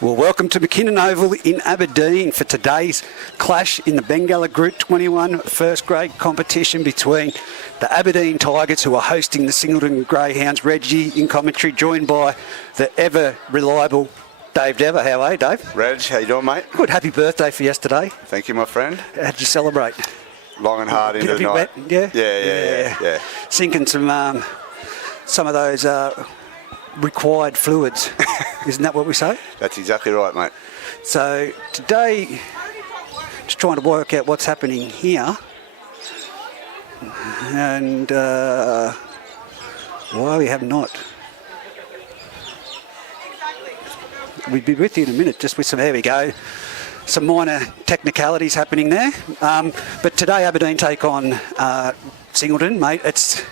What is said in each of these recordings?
Well, welcome to McKinnon Oval in Aberdeen for today's clash in the Bengalla Group 21 first grade competition between the Aberdeen Tigers, who are hosting the Singleton Greyhounds. Reggie in commentary, joined by the ever reliable Dave Dever. How are you, Dave? Reg, how you doing, mate? Good. Happy birthday for yesterday. Thank you, my friend. How did you celebrate? Long and hard into the night. Wet, yeah? Yeah. Sinking some of those required fluids. Isn't that what we say? That's exactly right, mate. So today, just trying to work out what's happening here. And why we have not. We'd be with you in a minute, just with some, there we go, some minor technicalities happening there. But today Aberdeen take on Singleton, mate. It's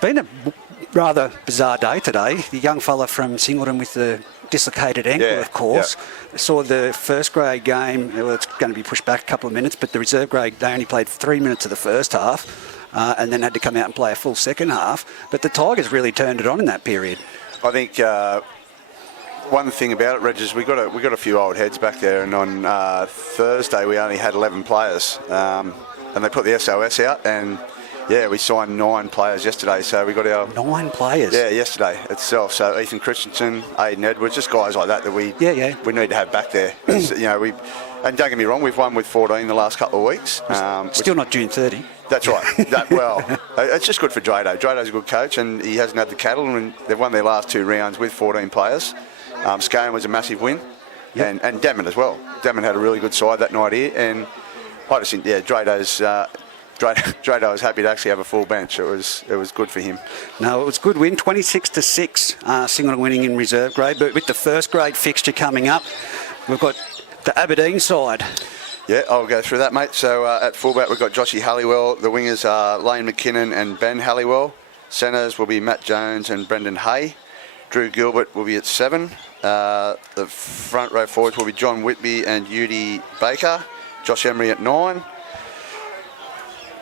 been a rather bizarre day today. The young fella from Singleton with the dislocated ankle, of course. Yeah. Saw the first grade game. Well, it's going to be pushed back a couple of minutes, but the reserve grade, they only played 3 minutes of the first half and then had to come out and play a full second half. But the Tigers really turned it on in that period. I think one thing about it, Reg, is we got a few old heads back there, and on Thursday we only had 11 players, and they put the SOS out, and yeah, we signed 9 players yesterday, so we got our 9 players. Yeah, yesterday itself. So Ethan Christensen, Aiden Edwards, just guys like that we need to have back there. And don't get me wrong, we've won with 14 the last couple of weeks. Still not June 30. That's right. It's just good for Drado. Drado's a good coach, and he hasn't had the cattle, and they've won their last 2 rounds with 14 players. Scone was a massive win, and Damon as well. Damon had a really good side that night here, and I just think, Drado was happy to actually have a full bench. It was good for him. No, it was a good win, 26-6, Singleton winning in reserve grade. But with the first grade fixture coming up, we've got the Aberdeen side. Yeah, I'll go through that, mate. So at fullback, we've got Joshy Halliwell. The wingers are Lane McKinnon and Ben Halliwell. Centres will be Matt Jones and Brendan Hay. Drew Gilbert will be at 7. The front row forwards will be John Whitby and Udi Baker. Josh Emery at 9.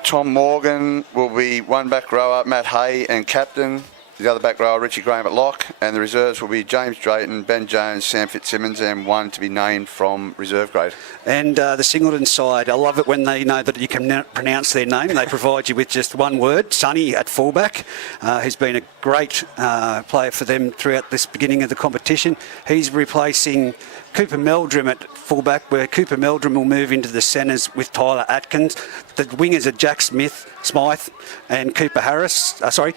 Tom Morgan will be one back rower, Matt Hay and captain. The other back rower, Richie Graham at lock. And the reserves will be James Drayton, Ben Jones, Sam Fitzsimmons, and one to be named from reserve grade. And the Singleton side, I love it when they know that you can pronounce their name. They provide you with just one word. Sonny at fullback, who's been a great player for them throughout this beginning of the competition. He's replacing Cooper Meldrum at fullback, where Cooper Meldrum will move into the centres with Tyler Atkins. The wingers are Jack Smythe and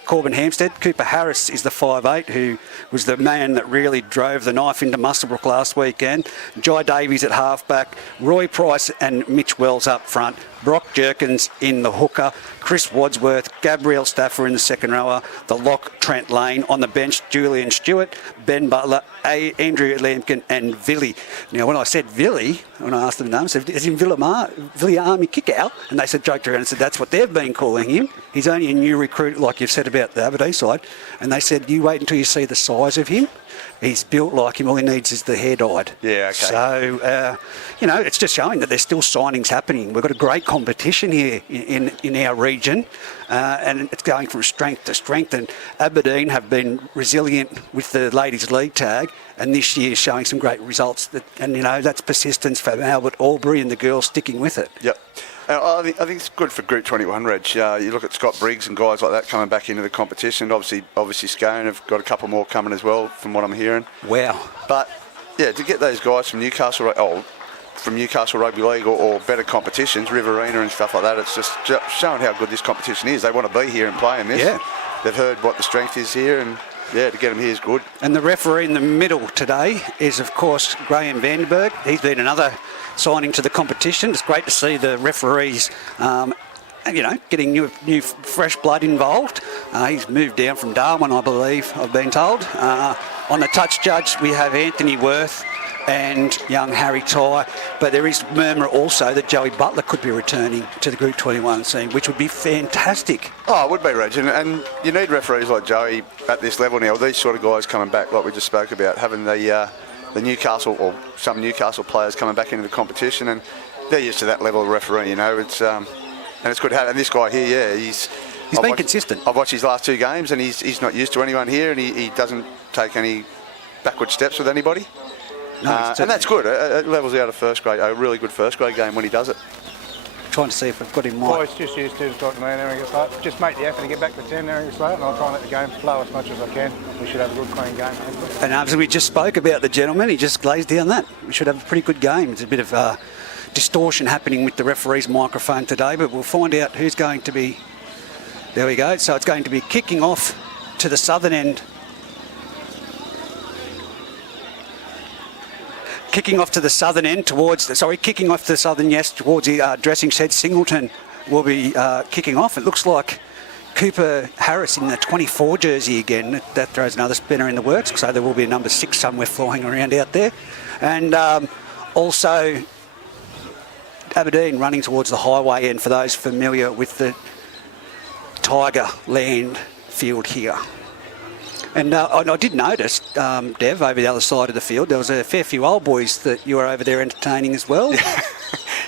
Corbin Hampstead. Cooper Harris is the 5'8", who was the man that really drove the knife into Muswellbrook last weekend. Jai Davies at halfback, Roy Price and Mitch Wells up front. Brock Jerkins in the hooker, Chris Wadsworth, Gabriel Stafford in the second rower, the lock Trent Lane on the bench, Julian Stewart, Ben Butler, Andrew Lampkin and Villy. Now, when I said Villy, when I asked them the name, I said, is in Villy Army Kickout? And they said, joked around and said, that's what they've been calling him. He's only a new recruit, like you've said about the Aberdeen side. And they said, you wait until you see the size of him. He's built like him. All he needs is the hair dyed. Yeah, okay. So, it's just showing that there's still signings happening. We've got a great competition here in our region, and it's going from strength to strength. And Aberdeen have been resilient with the Ladies League tag, and this year showing some great results. That's persistence for Albert Albury and the girls sticking with it. Yep. I think it's good for Group 21, Reg. You look at Scott Briggs and guys like that coming back into the competition. Obviously Scone have got a couple more coming as well, from what I'm hearing. Wow. But, yeah, to get those guys from Newcastle Rugby League or better competitions, Riverina and stuff like that, it's just showing how good this competition is. They want to be here and play in this. Yeah. They've heard what the strength is here, and yeah, to get them here is good. And the referee in the middle today is, of course, Graham Vandenberg. He's been another signing to the competition. It's great to see the referees, getting new fresh blood involved. He's moved down from Darwin, I believe, I've been told. On the touch judge, we have Anthony Worth and young Harry Ty, but there is murmur also that Joey Butler could be returning to the Group 21 scene, which would be fantastic. Oh, it would be, Reg, and you need referees like Joey at this level now. These sort of guys coming back, like we just spoke about, having the Newcastle or some Newcastle players coming back into the competition, and they're used to that level of referee. It's and it's good to have. And this guy here, he's been consistent. I've watched his last 2 games, and he's not used to anyone here, and he doesn't take any backward steps with anybody. And that's good. It levels out a really good first grade game when he does it. Trying to see if we've got him Boys, right. just used to talk to me and everything like just make the effort to get back to 10 and everything like that, and I'll try and let the game flow as much as I can. We should have a good, clean game, hopefully. And as we just spoke about the gentleman, he just glazed down that. We should have a pretty good game. There's a bit of distortion happening with the referee's microphone today, but we'll find out who's going to be... There we go. So it's going to be kicking off to the southern end. Kicking off to the southern end towards the dressing shed. Singleton will be kicking off. It looks like Cooper Harris in the 24 jersey again. That throws another spinner in the works. So there will be a number 6 somewhere flying around out there. And also Aberdeen running towards the highway end for those familiar with the Tiger Land field here. And I did notice, Dev, over the other side of the field, there was a fair few old boys that you were over there entertaining as well. We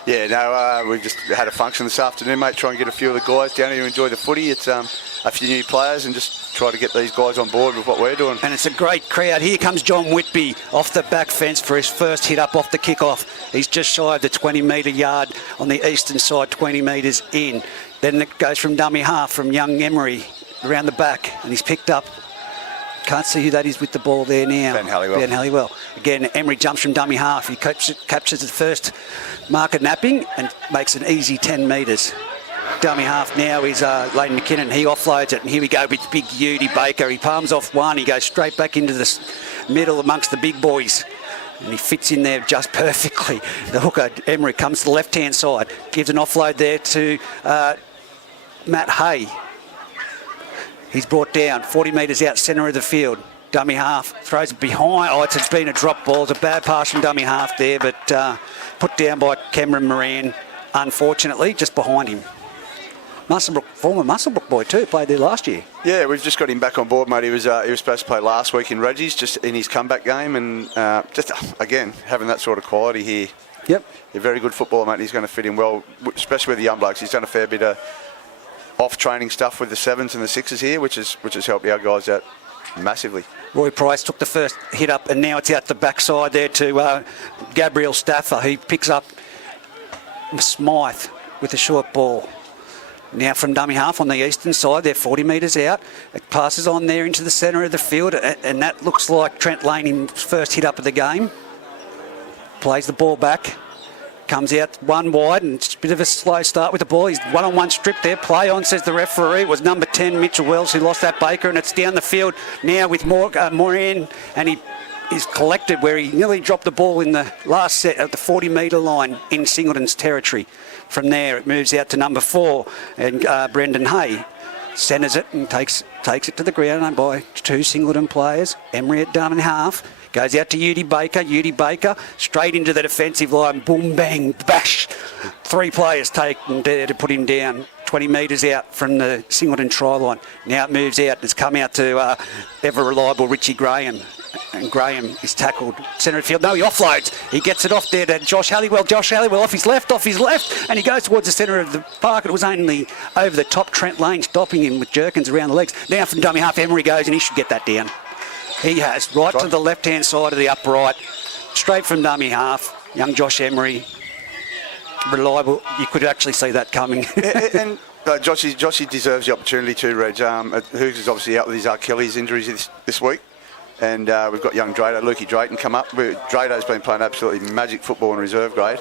just had a function this afternoon, mate, try and get a few of the guys down here to enjoy the footy. It's a few new players and just try to get these guys on board with what we're doing. And it's a great crowd. Here comes John Whitby off the back fence for his first hit up off the kick-off. He's just shy of the 20-metre yard on the eastern side, 20 metres in. Then it goes from dummy half from young Emery around the back, and he's picked up. Can't see who that is with the ball there now. Ben Halliwell. Again, Emery jumps from dummy half. He captures the first marker napping and makes an easy 10 metres. Dummy half now is Lane McKinnon. He offloads it, and here we go with big Udi Baker. He palms off one. He goes straight back into the middle amongst the big boys. And he fits in there just perfectly. The hooker, Emery, comes to the left-hand side. Gives an offload there to Matt Hay. He's brought down 40 metres out centre of the field. Dummy half throws it behind. It's been a drop ball. It's a bad pass from dummy half there, but put down by Cameron Moran, unfortunately, just behind him. Former Musselbrook boy too, played there last year. Yeah, we've just got him back on board, mate. He was supposed to play last week in Reggie's, just in his comeback game, and just again having that sort of quality here. Yep. A very good footballer, mate. He's going to fit in well, especially with the young blokes. He's done a fair bit of off-training stuff with the 7s and the 6s here, which has helped our guys out massively. Roy Price took the first hit up, and now it's out the backside there to Gabriel Staffer. He picks up Smythe with a short ball. Now from dummy half on the eastern side, they're 40 metres out. It passes on there into the centre of the field, and that looks like Trent Lane, his first hit up of the game. Plays the ball back. Comes out one wide, and it's a bit of a slow start with the ball. He's one-on-one strip there. Play on, says the referee. It was number 10, Mitchell Wells, who lost that Baker, and it's down the field now with Moran, and he is collected where he nearly dropped the ball in the last set at the 40-metre line in Singleton's territory. From there, it moves out to number 4, and Brendan Hay centres it and takes it to the ground by 2 Singleton players. Emery at dummy half. Goes out to Udi Baker, straight into the defensive line. Boom, bang, bash. 3 players taken there to put him down 20 metres out from the Singleton try line. Now it moves out. It's come out to ever-reliable Richie Graham. And Graham is tackled centre of the field. No, he offloads. He gets it off there to Josh Halliwell. Josh Halliwell off his left, and he goes towards the centre of the park. It was only over the top. Trent Lane stopping him with jerkins around the legs. Now from dummy half, Emery goes, and he should get that down. He has, right to the left-hand side of the upright, straight from dummy half. Young Josh Emery, reliable. You could actually see that coming. And Joshy deserves the opportunity too, Reg. Hughes is obviously out with his Achilles injuries this week. And we've got young Drato, Lukey Drayton, come up. Drato's been playing absolutely magic football in reserve grade.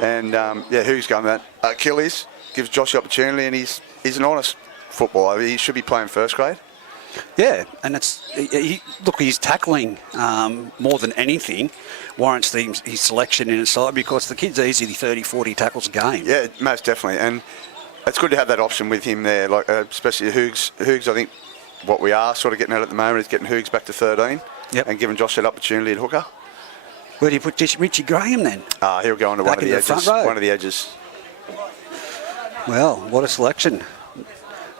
And, Hughes going that Achilles, gives Josh the opportunity, and he's an honest footballer. He should be playing first grade. Yeah, and his tackling more than anything warrants his selection in his side, because the kid's easily 30, 40 tackles a game. Yeah, most definitely. And it's good to have that option with him there, like especially Hughes. Hughes, I think what we are sort of getting at the moment is getting Hughes back to 13 and giving Josh that opportunity at hooker. Where do you put Richie Graham then? He'll go into one of the edges. One of the edges. Well, what a selection.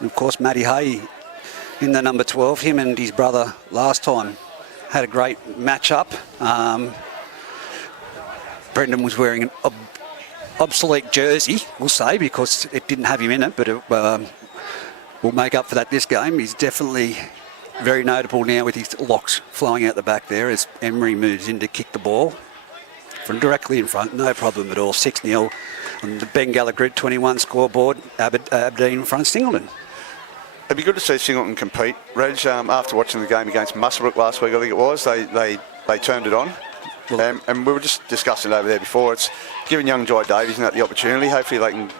And of course, Matty Hay in the number 12, him and his brother last time had a great match-up. Brendan was wearing an obsolete jersey, we'll say, because it didn't have him in it, but it will make up for that this game. He's definitely very notable now with his locks flowing out the back there as Emery moves in to kick the ball from directly in front. No problem at all. 6-0 on the Bengalla Grid 21 scoreboard. Aberdeen in front of Singleton. It'd be good to see Singleton compete. Reg, after watching the game against Muswellbrook last week, I think it was, they turned it on. And we were just discussing it over there before. It's giving young Jai Davies the opportunity. Hopefully they can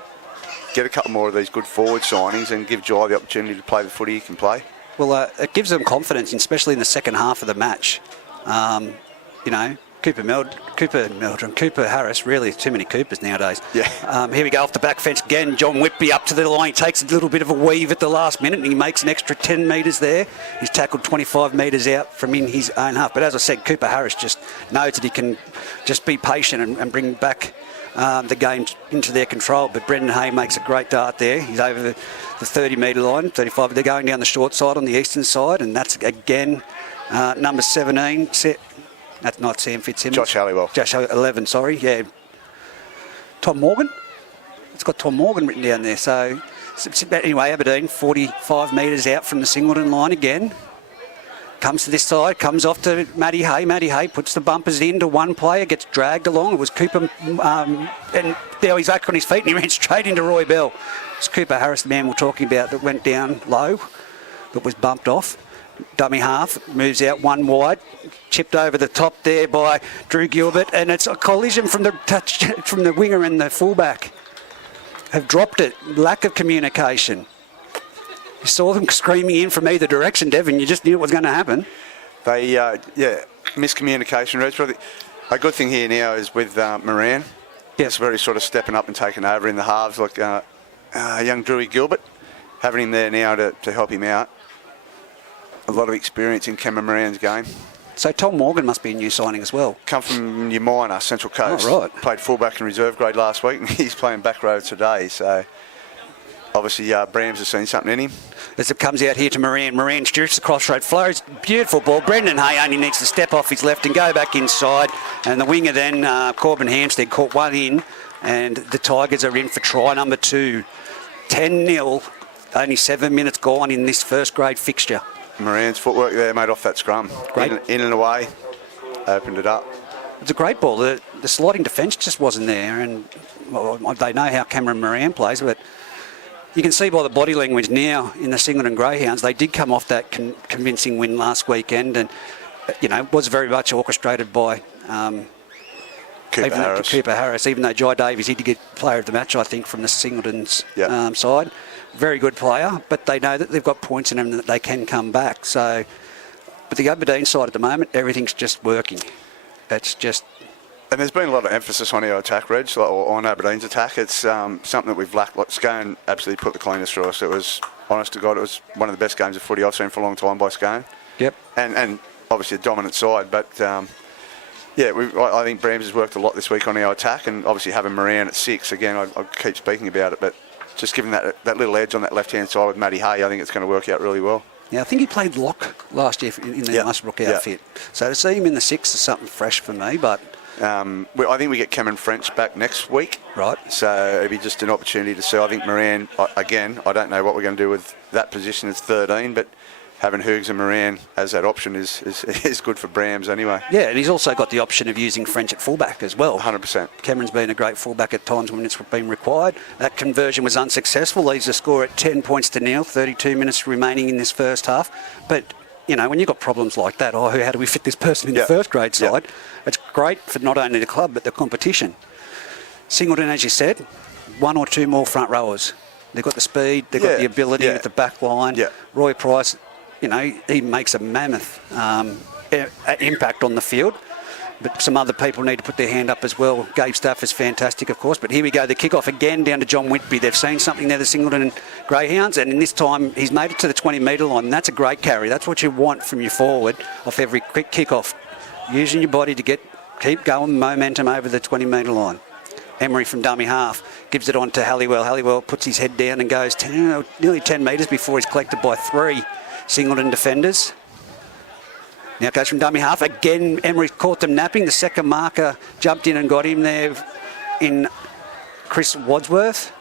get a couple more of these good forward signings and give Jai the opportunity to play the footy he can play. Well, it gives them confidence, especially in the second half of the match. Cooper Harris, really too many Coopers nowadays. Yeah. Here we go off the back fence again. John Whitby up to the line. He takes a little bit of a weave at the last minute and he makes an extra 10 metres there. He's tackled 25 metres out from in his own half. But as I said, Cooper Harris just knows that he can just be patient and bring back the game into their control. But Brendan Hay makes a great dart there. He's over the 30-metre line, 35. They're going down the short side on the eastern side, and that's again number 17. That's not Sam Fitzsimmons. Josh Halliwell. Josh 11, sorry. Yeah. Tom Morgan. It's got Tom Morgan written down there. So anyway, Aberdeen 45 metres out from the Singleton line again. Comes to this side, comes off to Matty Hay. Matty Hay puts the bumpers into one player, gets dragged along. It was Cooper, and there he's back on his feet and he ran straight into Roy Bell. It's Cooper Harris, the man we're talking about, that went down low, that was bumped off. Dummy half, moves out one wide, chipped over the top there by Drew Gilbert, and it's a collision from the winger and the fullback. Have dropped it. Lack of communication. You saw them screaming in from either direction, Devon. You just knew it was going to happen. They, miscommunication, Reg. But a good thing here now is with Moran. It's very sort of stepping up and taking over in the halves, like young Drewy Gilbert, having him there now to help him out. A lot of experience in Cameron Moran's game. So Tom Morgan must be a new signing as well. Come from New Minor, Central Coast. Oh, right. Played fullback in reserve grade last week, and he's playing back row today. So obviously Brams has seen something in him. As it comes out here to Moran. Moran steers the crossroad, flows, beautiful ball. Brendan Hay only needs to step off his left and go back inside. And the winger then, Corbin Hampstead, caught one in. And the Tigers are in for try number 2. 10-0, only 7 minutes gone in this first grade fixture. Moran's footwork there made off that scrum. Great. In and away, opened it up. It's a great ball. The sliding defence just wasn't there. And well, they know how Cameron Moran plays, but you can see by the body language now in the Singleton Greyhounds, they did come off that convincing win last weekend, and it was very much orchestrated by Cooper Harris. Even though Jai Davies, he did get player of the match, I think, from the Singleton's side. Very good player, but they know that they've got points in them that they can come back. So, but the Aberdeen side at the moment, everything's just working. It's just. And there's been a lot of emphasis on our attack, Reg, or on Aberdeen's attack. It's something that we've lacked. Like Scone absolutely put the cleanest through us. It was, honest to God, it was one of the best games of footy I've seen for a long time by Scone. Yep. And obviously a dominant side, but I think Brams has worked a lot this week on our attack, and obviously having Moran at 6, again, I keep speaking about it, but just giving that little edge on that left-hand side with Matty Hay, I think it's going to work out really well. Yeah, I think he played lock last year in the Muswellbrook outfit. So to see him in the 6 is something fresh for me, but. I think we get Cameron French back next week. Right. So it'd be just an opportunity to see. I think Moran, again, I don't know what we're going to do with that position as 13, but having Hughes and Moran as that option is good for Brams anyway. Yeah, and he's also got the option of using French at fullback as well. 100%. Cameron's been a great fullback at times when it's been required. That conversion was unsuccessful. Leaves the score at 10 points to 0, 32 minutes remaining in this first half. But, when you've got problems like that, how do we fit this person in the first grade side? It's great for not only the club but the competition. Singleton, as you said, 1 or 2 more front rowers. They've got the speed, they've got the ability with the back line. Yeah. Roy Price, he makes a mammoth impact on the field. But some other people need to put their hand up as well. Gabe Staff is fantastic, of course. But here we go, the kick-off again down to John Whitby. They've seen something there, the Singleton Greyhounds, and in this time he's made it to the 20-metre line. And that's a great carry. That's what you want from your forward off every quick kick-off. Using your body to keep going momentum over the 20-metre line. Emery from dummy half gives it on to Halliwell. Halliwell puts his head down and goes nearly 10 metres before he's collected by 3 Singleton defenders. Now goes from dummy half. Again, Emery caught them napping. The second marker jumped in and got him there in Chris Wadsworth.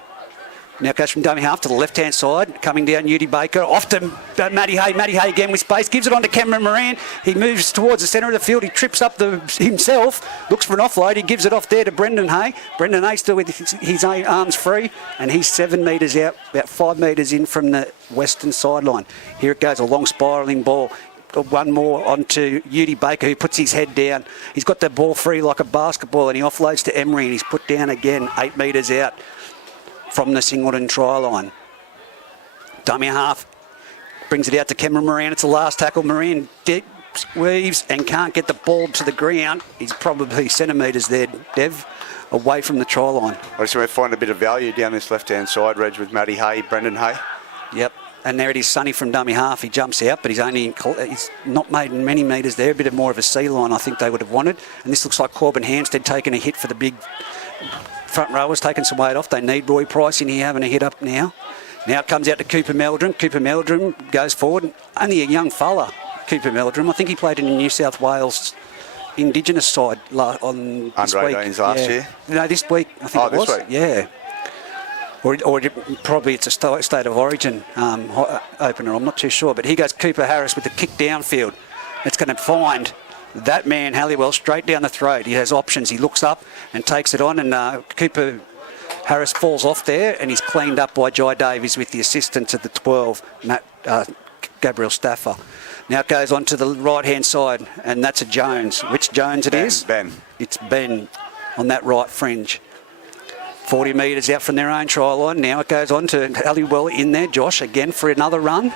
Now goes from dummy half to the left-hand side, coming down Udi Baker, off to Matty Hay. Matty Hay again with space, gives it on to Cameron Moran. He moves towards the centre of the field. He trips up himself, looks for an offload. He gives it off there to Brendan Hay. Brendan Hay still with his arms free, and he's 7 metres out, about 5 metres in from the western sideline. Here it goes, a long spiralling ball. One more onto Udi Baker, who puts his head down. He's got the ball free like a basketball, and he offloads to Emery, and he's put down again, 8 metres out from the Singleton try line. Dummy half brings it out to Cameron Moran. It's the last tackle. Moran weaves and can't get the ball to the ground. He's probably centimetres there, Dev, away from the try line. I just want to find a bit of value down this left-hand side, Reg, with Matty Hay, Brendan Hay. Yep. And there it is, Sonny from dummy half. He jumps out, but he's not made many metres there. A bit more of a sea line, I think they would have wanted. And this looks like Corbin Hampstead taking a hit for the big front rowers, taking some weight off. They need Roy Price in here having a hit up now. Now it comes out to Cooper Meldrum. Cooper Meldrum goes forward. Only a young fella, Cooper Meldrum. I think he played in the New South Wales Indigenous side on this Under week. 18s last year? No, this week, I think it was. This week? Yeah. Or probably it's a state of origin opener, I'm not too sure. But he goes Cooper Harris with the kick downfield. It's going to find that man, Halliwell, straight down the throat. He has options. He looks up and takes it on, and Cooper Harris falls off there, and he's cleaned up by Jai Davies with the assistance of the 12, Gabriel Staffer. Now it goes on to the right-hand side, and that's a Jones. Which Jones it is? Ben. It's Ben on that right fringe. 40 metres out from their own try line. Now it goes on to Halliwell in there. Josh again for another run.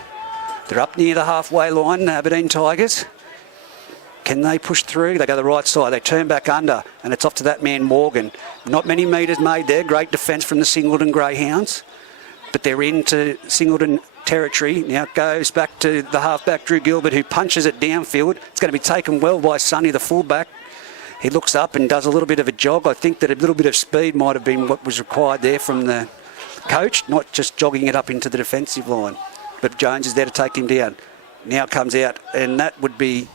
They're up near the halfway line, Aberdeen Tigers. Can they push through? They go the right side. They turn back under, and it's off to that man, Morgan. Not many metres made there. Great defence from the Singleton Greyhounds. But they're into Singleton territory. Now it goes back to the halfback, Drew Gilbert, who punches it downfield. It's going to be taken well by Sonny, the fullback. He looks up and does a little bit of a jog. I think that a little bit of speed might have been what was required there from the coach, not just jogging it up into the defensive line. But Jones is there to take him down. Now comes out, and that would be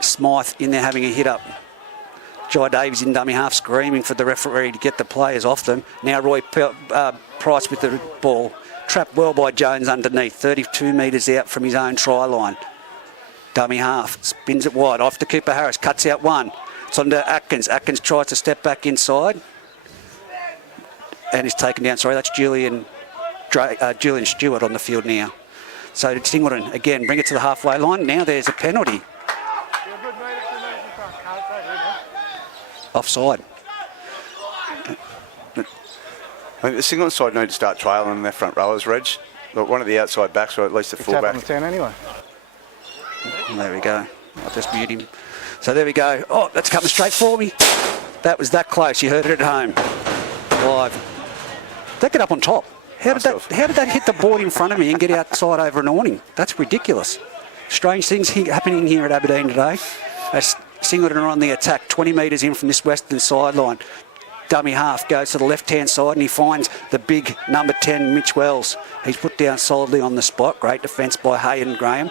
Smythe in there having a hit up. Jai Davies in dummy half screaming for the referee to get the players off them. Now Roy Price with the ball. Trapped well by Jones underneath. 32 metres out from his own try line. Dummy half. Spins it wide. Off to Cooper Harris. Cuts out one. It's on to Atkins. Atkins tries to step back inside. And is taken down. Sorry, that's Julian Stewart on the field now. So Singleton, again, bring it to the halfway line. Now there's a penalty. Offside. I think the Singleton side need to start trailing their front rowers, Reg. But one of the outside backs, or at least the fullback. It's on the 10 anyway. There we go. I'll just mute him. So there we go. Oh, that's coming straight for me. That was that close. You heard it at home. Live. They get up on top. How did that hit the board in front of me and get outside over an awning? That's ridiculous. Strange things happening here at Aberdeen today. As Singleton are on the attack, 20 metres in from this western sideline. Dummy half goes to the left-hand side, and he finds the big number 10, Mitch Wells. He's put down solidly on the spot. Great defence by Hay and Graham.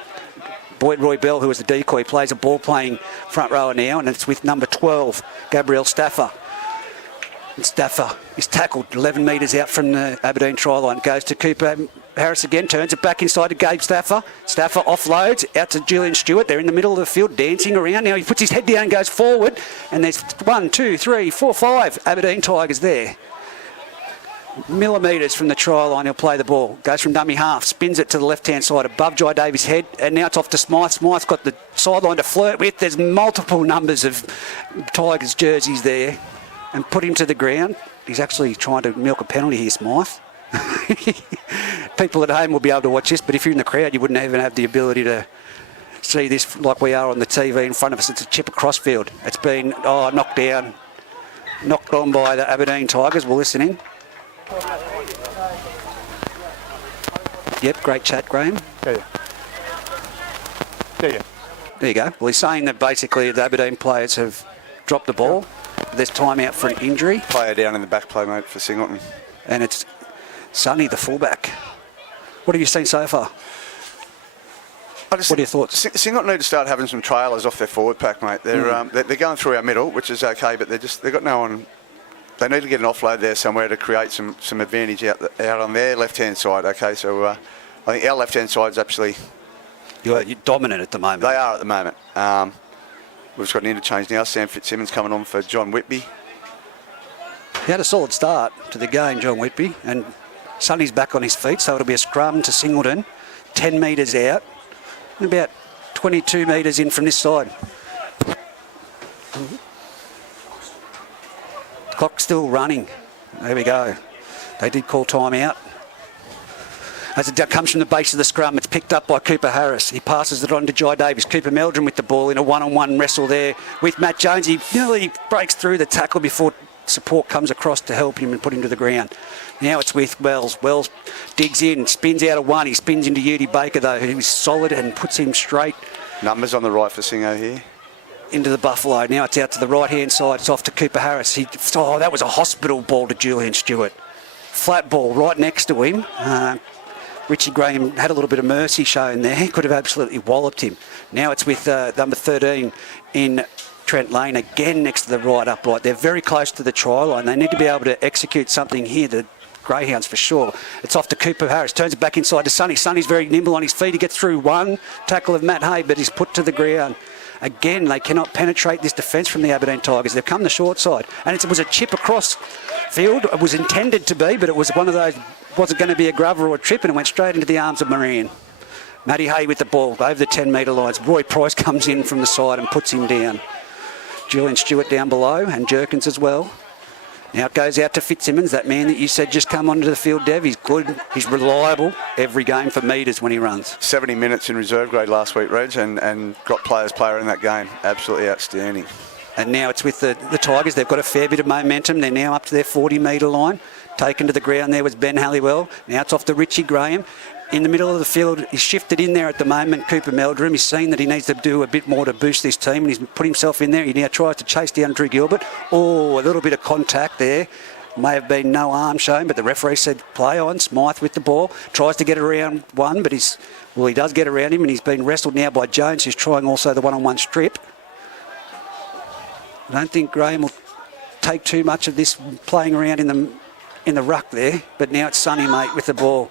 Boyd Roy Bell, who was the decoy, plays a ball-playing front rower now, and it's with number 12, Gabriel Staffer. And Staffer is tackled 11 metres out from the Aberdeen try line. Goes to Cooper Harris again, turns it back inside to Gabe Staffer. Staffer offloads out to Julian Stewart. They're in the middle of the field dancing around. Now he puts his head down and goes forward. And there's 1, 2, 3, 4, 5 Aberdeen Tigers there. Millimetres from the try line, he'll play the ball. Goes from dummy half, spins it to the left-hand side above Jai Davies' head, and now it's off to Smythe. Smythe's got the sideline to flirt with. There's multiple numbers of Tigers jerseys there, and put him to the ground. He's actually trying to milk a penalty here, Smythe. People at home will be able to watch this, but if you're in the crowd, you wouldn't even have the ability to see this like we are on the TV in front of us. It's a chip across field. It's been knocked on by the Aberdeen Tigers. We'll listen in. Yep, great chat, Graham. Yeah. There you go. Well, he's saying that basically the Aberdeen players have dropped the ball. There's time out for an injury. Player down in the back play, mate, for Singleton. And it's Sonny, the fullback. What have you seen so far? What are your thoughts? Singleton need to start having some trailers off their forward pack, mate. They're going through our middle, which is okay, but they've got no one they need to get an offload there somewhere to create some advantage out on their left-hand side. Okay, so I think our left-hand side is actually... You're dominant at the moment. They are at the moment. We've just got an interchange now. Sam Fitzsimmons coming on for John Whitby. He had a solid start to the game, John Whitby, and Sonny's back on his feet, so it'll be a scrum to Singleton, 10 metres out, and about 22 metres in from this side. Clock's still running. There we go. They did call time out. As it comes from the base of the scrum, it's picked up by Cooper Harris. He passes it on to Jai Davis. Cooper Meldrum with the ball in a one-on-one wrestle there with Matt Jones. He nearly breaks through the tackle before support comes across to help him and put him to the ground. Now it's with Wells. Wells digs in, spins out of one. He spins into Udi Baker, though, who's solid and puts him straight. Numbers on the right for Singo here. Into the Buffalo. Now it's out to the right-hand side. It's off to Cooper Harris. That was a hospital ball to Julian Stewart. Flat ball right next to him. Richie Graham had a little bit of mercy shown there. He could have absolutely walloped him. Now it's with number 13 in Trent Lane, again next to the right upright. They're very close to the try line. They need to be able to execute something here, the Greyhounds for sure. It's off to Cooper Harris. Turns it back inside to Sonny. Sonny's very nimble on his feet. He gets through one tackle of Matt Hay, but he's put to the ground. Again, they cannot penetrate this defence from the Aberdeen Tigers. They've come the short side. And it was a chip across field. It was intended to be, but it was one of those, wasn't going to be a grubber or a trip, and it went straight into the arms of Moran. Matty Hay with the ball over the 10-metre lines. Roy Price comes in from the side and puts him down. Julian Stewart down below, and Jerkins as well. Now it goes out to Fitzsimmons, that man that you said just come onto the field, Dev. He's good, he's reliable every game for metres when he runs. 70 minutes in reserve grade last week, Reg, and got player in that game. Absolutely outstanding. And now it's with the Tigers. They've got a fair bit of momentum. They're now up to their 40-metre line. Taken to the ground there was Ben Halliwell. Now it's off to Richie Graham. In the middle of the field, he's shifted in there at the moment, Cooper Meldrum. He's seen that he needs to do a bit more to boost this team, and he's put himself in there. He now tries to chase down Drew Gilbert. Oh, a little bit of contact there. May have been no arm shown, but the referee said play on. Smythe with the ball. Tries to get around one, but he does get around him, and he's been wrestled now by Jones, who's trying also the one-on-one strip. I don't think Graham will take too much of this playing around in the ruck there, but now it's Sonny, mate, with the ball.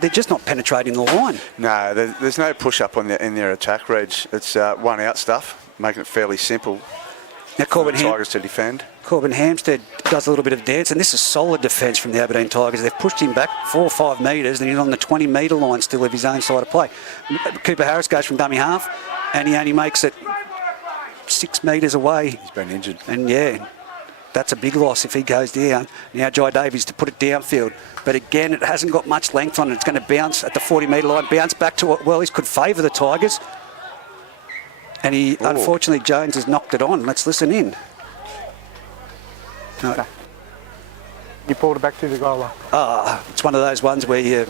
They're just not penetrating the line. No, there's no push-up in their attack, Reg. It's one-out stuff, making it fairly simple Now for the Tigers to defend. Corbin Hampstead does a little bit of dance, and this is solid defence from the Aberdeen Tigers. They've pushed him back 4 or 5 metres, and he's on the 20-metre line still of his own side of play. Cooper Harris goes from dummy half, and he only makes it 6 metres away. He's been injured. And yeah, that's a big loss if he goes down. Now Jai Davies to put it downfield. But again, it hasn't got much length on it. It's going to bounce at the 40-metre line, bounce back to what Wellies could favour the Tigers. And unfortunately, Jones has knocked it on. Let's listen in. No. You pulled it back to the goal line. It's one of those ones where you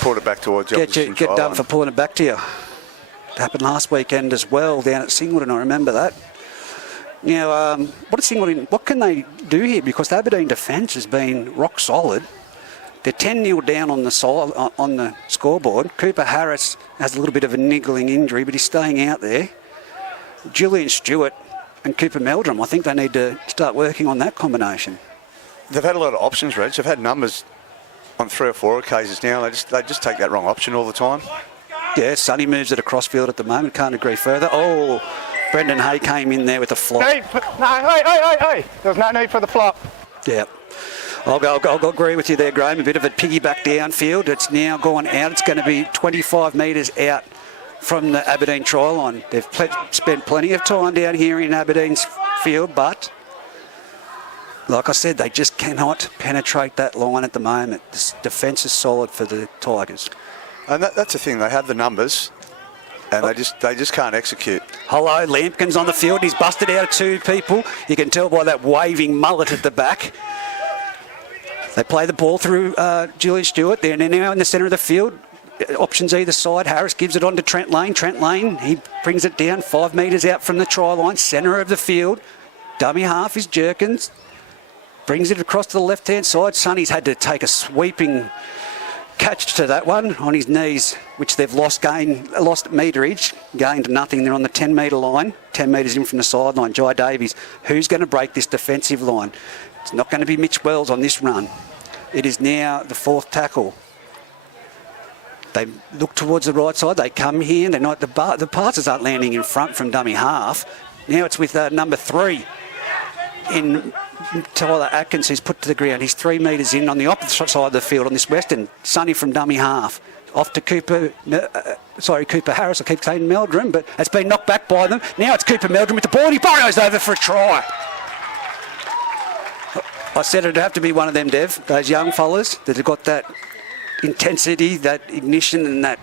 Pulled it back towards the opposition get try done line. for pulling it back to you. It happened last weekend as well down at Singleton. I remember that. Now, what can they do here? Because the Aberdeen defence has been rock solid. They're 10-0 down on the scoreboard. Cooper Harris has a little bit of a niggling injury, but he's staying out there. Julian Stewart and Cooper Meldrum, I think they need to start working on that combination. They've had a lot of options, Reg. They've had numbers on 3 or 4 occasions now. They just take that wrong option all the time. Yeah, Sonny moves it across field at the moment. Can't agree further. Oh, Brendan Hay came in there with a flop. Hey. There's no need for the flop. Yeah. I'll agree with you there, Graham. A bit of a piggyback downfield. It's now gone out. It's going to be 25 metres out from the Aberdeen try line. They've spent plenty of time down here in Aberdeen's field, but like I said, they just cannot penetrate that line at the moment. This defence is solid for the Tigers. And that's the thing. They have the numbers, and they just can't execute. Hello, Lampkin's on the field. He's busted out of 2 people. You can tell by that waving mullet at the back. They play the ball through Julian Stewart. They're now in the centre of the field. Options either side. Harris gives it on to Trent Lane. Trent Lane, he brings it down 5 metres out from the try line, centre of the field. Dummy half is Jerkins. Brings it across to the left-hand side. Sonny's had to take a sweeping catch to that one on his knees, which they've lost meterage, gained nothing. They're on the 10 metre line, 10 metres in from the sideline. Jai Davies, who's going to break this defensive line? It's not going to be Mitch Wells on this run. It is now the fourth tackle. They look towards the right side. They come here. They're not the passes aren't landing in front from dummy half. Now it's with number 3 in Tyler Atkins, who's put to the ground. He's 3 metres in on the opposite side of the field on this western. Sonny from dummy half. Off to Cooper Harris. I keep saying Meldrum, but it's been knocked back by them. Now it's Cooper Meldrum with the ball. He burrows over for a try. I said it'd have to be one of them, Dev. Those young fellas that have got that intensity, that ignition, and that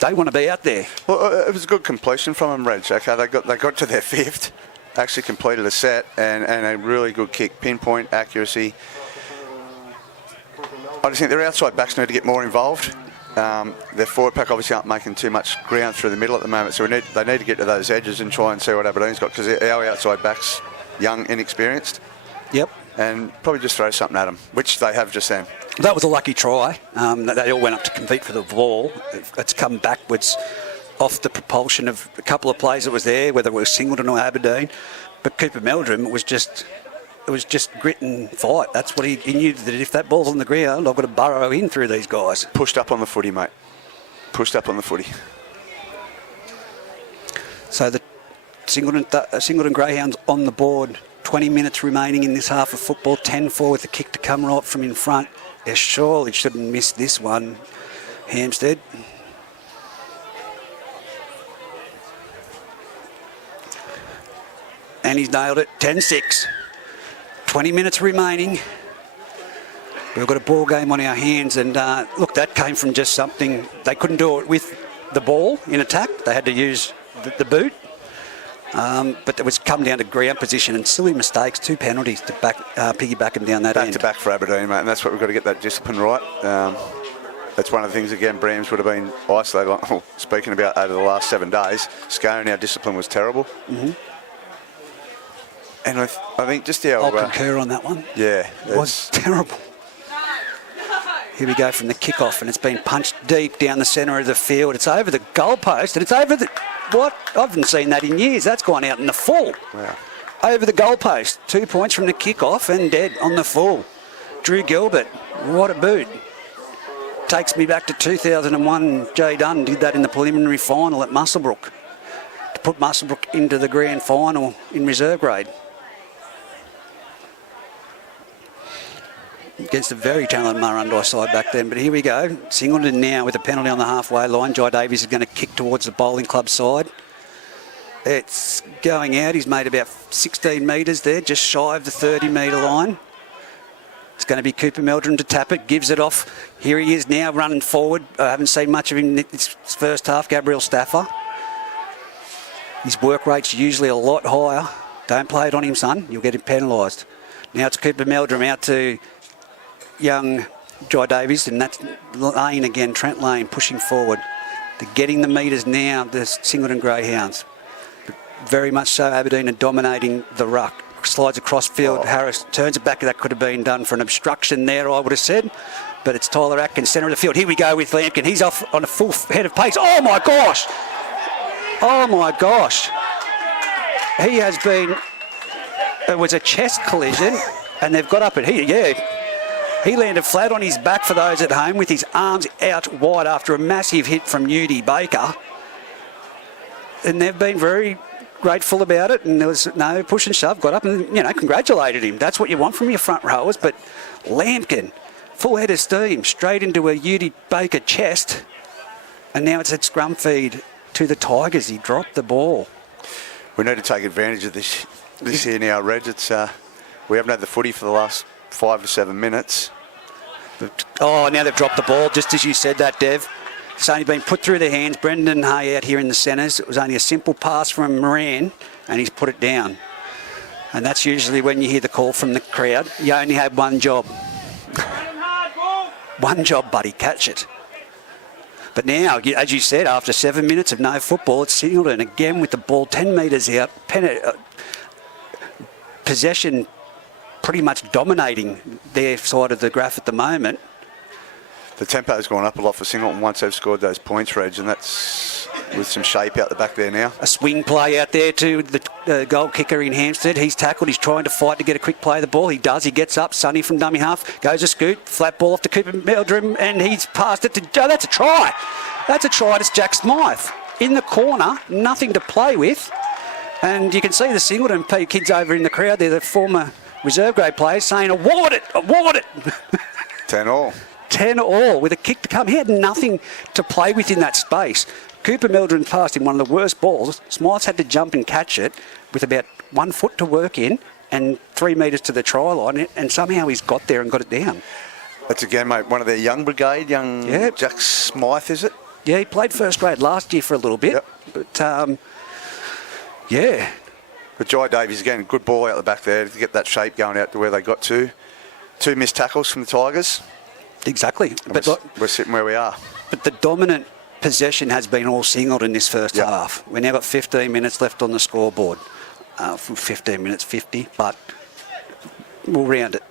they want to be out there. Well, it was a good completion from them, Reg. Okay, they got to their 5th, actually completed a set, and a really good kick, pinpoint accuracy. I just think their outside backs need to get more involved. Their forward pack obviously aren't making too much ground through the middle at the moment, so they need to get to those edges and try and see what Aberdeen's got, because our outside backs, young, inexperienced. Yep. And probably just throw something at them, which they have just then. That was a lucky try. They all went up to compete for the ball. It's come backwards off the propulsion of a couple of plays that was there, whether it was Singleton or Aberdeen. But Cooper Meldrum, it was just grit and fight. That's what he knew, that if that ball's on the ground, I've got to burrow in through these guys. Pushed up on the footy, mate. Pushed up on the footy. So the Singleton Greyhounds on the board. 20 minutes remaining in this half of football. 10-4 with the kick to come right from in front. They surely shouldn't miss this one, Hampstead. And he's nailed it. 10-6. 20 minutes remaining. We've got a ball game on our hands, and look, that came from just something. They couldn't do it with the ball in attack. They had to use the boot. But it was come down to ground position and silly mistakes, 2 penalties to piggyback them down that end. Back to back for Aberdeen, mate, and that's what we've got to get that discipline right. That's one of the things, again, Brams would have been isolated. Speaking about over the last 7 days, Scone, our discipline was terrible. Mm-hmm. And I think just our... I'll concur on that one. Yeah. It was terrible. Here we go from the kick-off, and it's been punched deep down the centre of the field. It's over the goalpost, and it's over the... What? I haven't seen that in years. That's gone out in the full. Wow. Over the goalpost. 2 points from the kick-off and dead on the full. Drew Gilbert, what a boot. Takes me back to 2001. Jay Dunn did that in the preliminary final at Muswellbrook to put Muswellbrook into the grand final in reserve grade. Against a very talented Murrundi side back then. But here we go. Singleton now with a penalty on the halfway line. Jai Davies is going to kick towards the bowling club side. It's going out. He's made about 16 metres there, just shy of the 30-metre line. It's going to be Cooper Meldrum to tap it. Gives it off. Here he is now running forward. I haven't seen much of him this first half. Gabriel Stafford. His work rate's usually a lot higher. Don't play it on him, son. You'll get him penalised. Now it's Cooper Meldrum out to young Jai Davies, and that's Lane again, Trent Lane pushing forward. They're getting the metres now, the Singleton Greyhounds. But very much so, Aberdeen are dominating the ruck. Slides across field, Harris turns it back. That could have been done for an obstruction there, I would have said. But it's Tyler Atkins, centre of the field. Here we go with Lampkin. He's off on a full head of pace. Oh my gosh! Oh my gosh! He has been... It was a chest collision, and they've got up at here, yeah. He landed flat on his back for those at home with his arms out wide after a massive hit from Nudie Baker. And they've been very grateful about it, and there was no push and shove. Got up and, congratulated him. That's what you want from your front rowers. But Lampkin, full head of steam, straight into a Nudie Baker chest. And now it's at scrum feed to the Tigers. He dropped the ball. We need to take advantage of this here now, Reg. It's we haven't had the footy for the last 5 to 7 minutes. Oh, now they've dropped the ball, just as you said that, Dev. It's only been put through their hands. Brendan Hay out here in the centres. It was only a simple pass from Moran, and he's put it down. And that's usually when you hear the call from the crowd. You only had one job. One job, buddy, catch it. But now, as you said, after 7 minutes of no football, it's Singleton again with the ball 10 metres out. Possession pretty much dominating their side of the graph at the moment. The tempo's gone up a lot for Singleton once they've scored those points, Reg, and that's with some shape out the back there now. A swing play out there to the goal kicker in Hampstead. He's tackled. He's trying to fight to get a quick play of the ball. He does. He gets up. Sonny from dummy half goes a scoot. Flat ball off to Cooper Meldrum, and he's passed it to Joe. That's a try. That's a try. It's Jack Smythe in the corner. Nothing to play with. And you can see the Singleton kids over in the crowd there, the former reserve grade players, saying, award it, award it. 10 all. 10 all with a kick to come. He had nothing to play with in that space. Cooper Meldrum passed him one of the worst balls. Smythe had to jump and catch it with about 1 foot to work in and 3 metres to the try line, and somehow he's got there and got it down. That's again, mate, one of their young brigade, Jack Smythe, is it? Yeah, he played first grade last year for a little bit. Yep. But, yeah. But Jai Davies, again, good ball out the back there to get that shape going out to where they got to. 2 missed tackles from the Tigers. Exactly. But we're sitting where we are. But the dominant possession has been all Singleton in this first half. We've now got 15 minutes left on the scoreboard. From 15 minutes, 50, but we'll round it.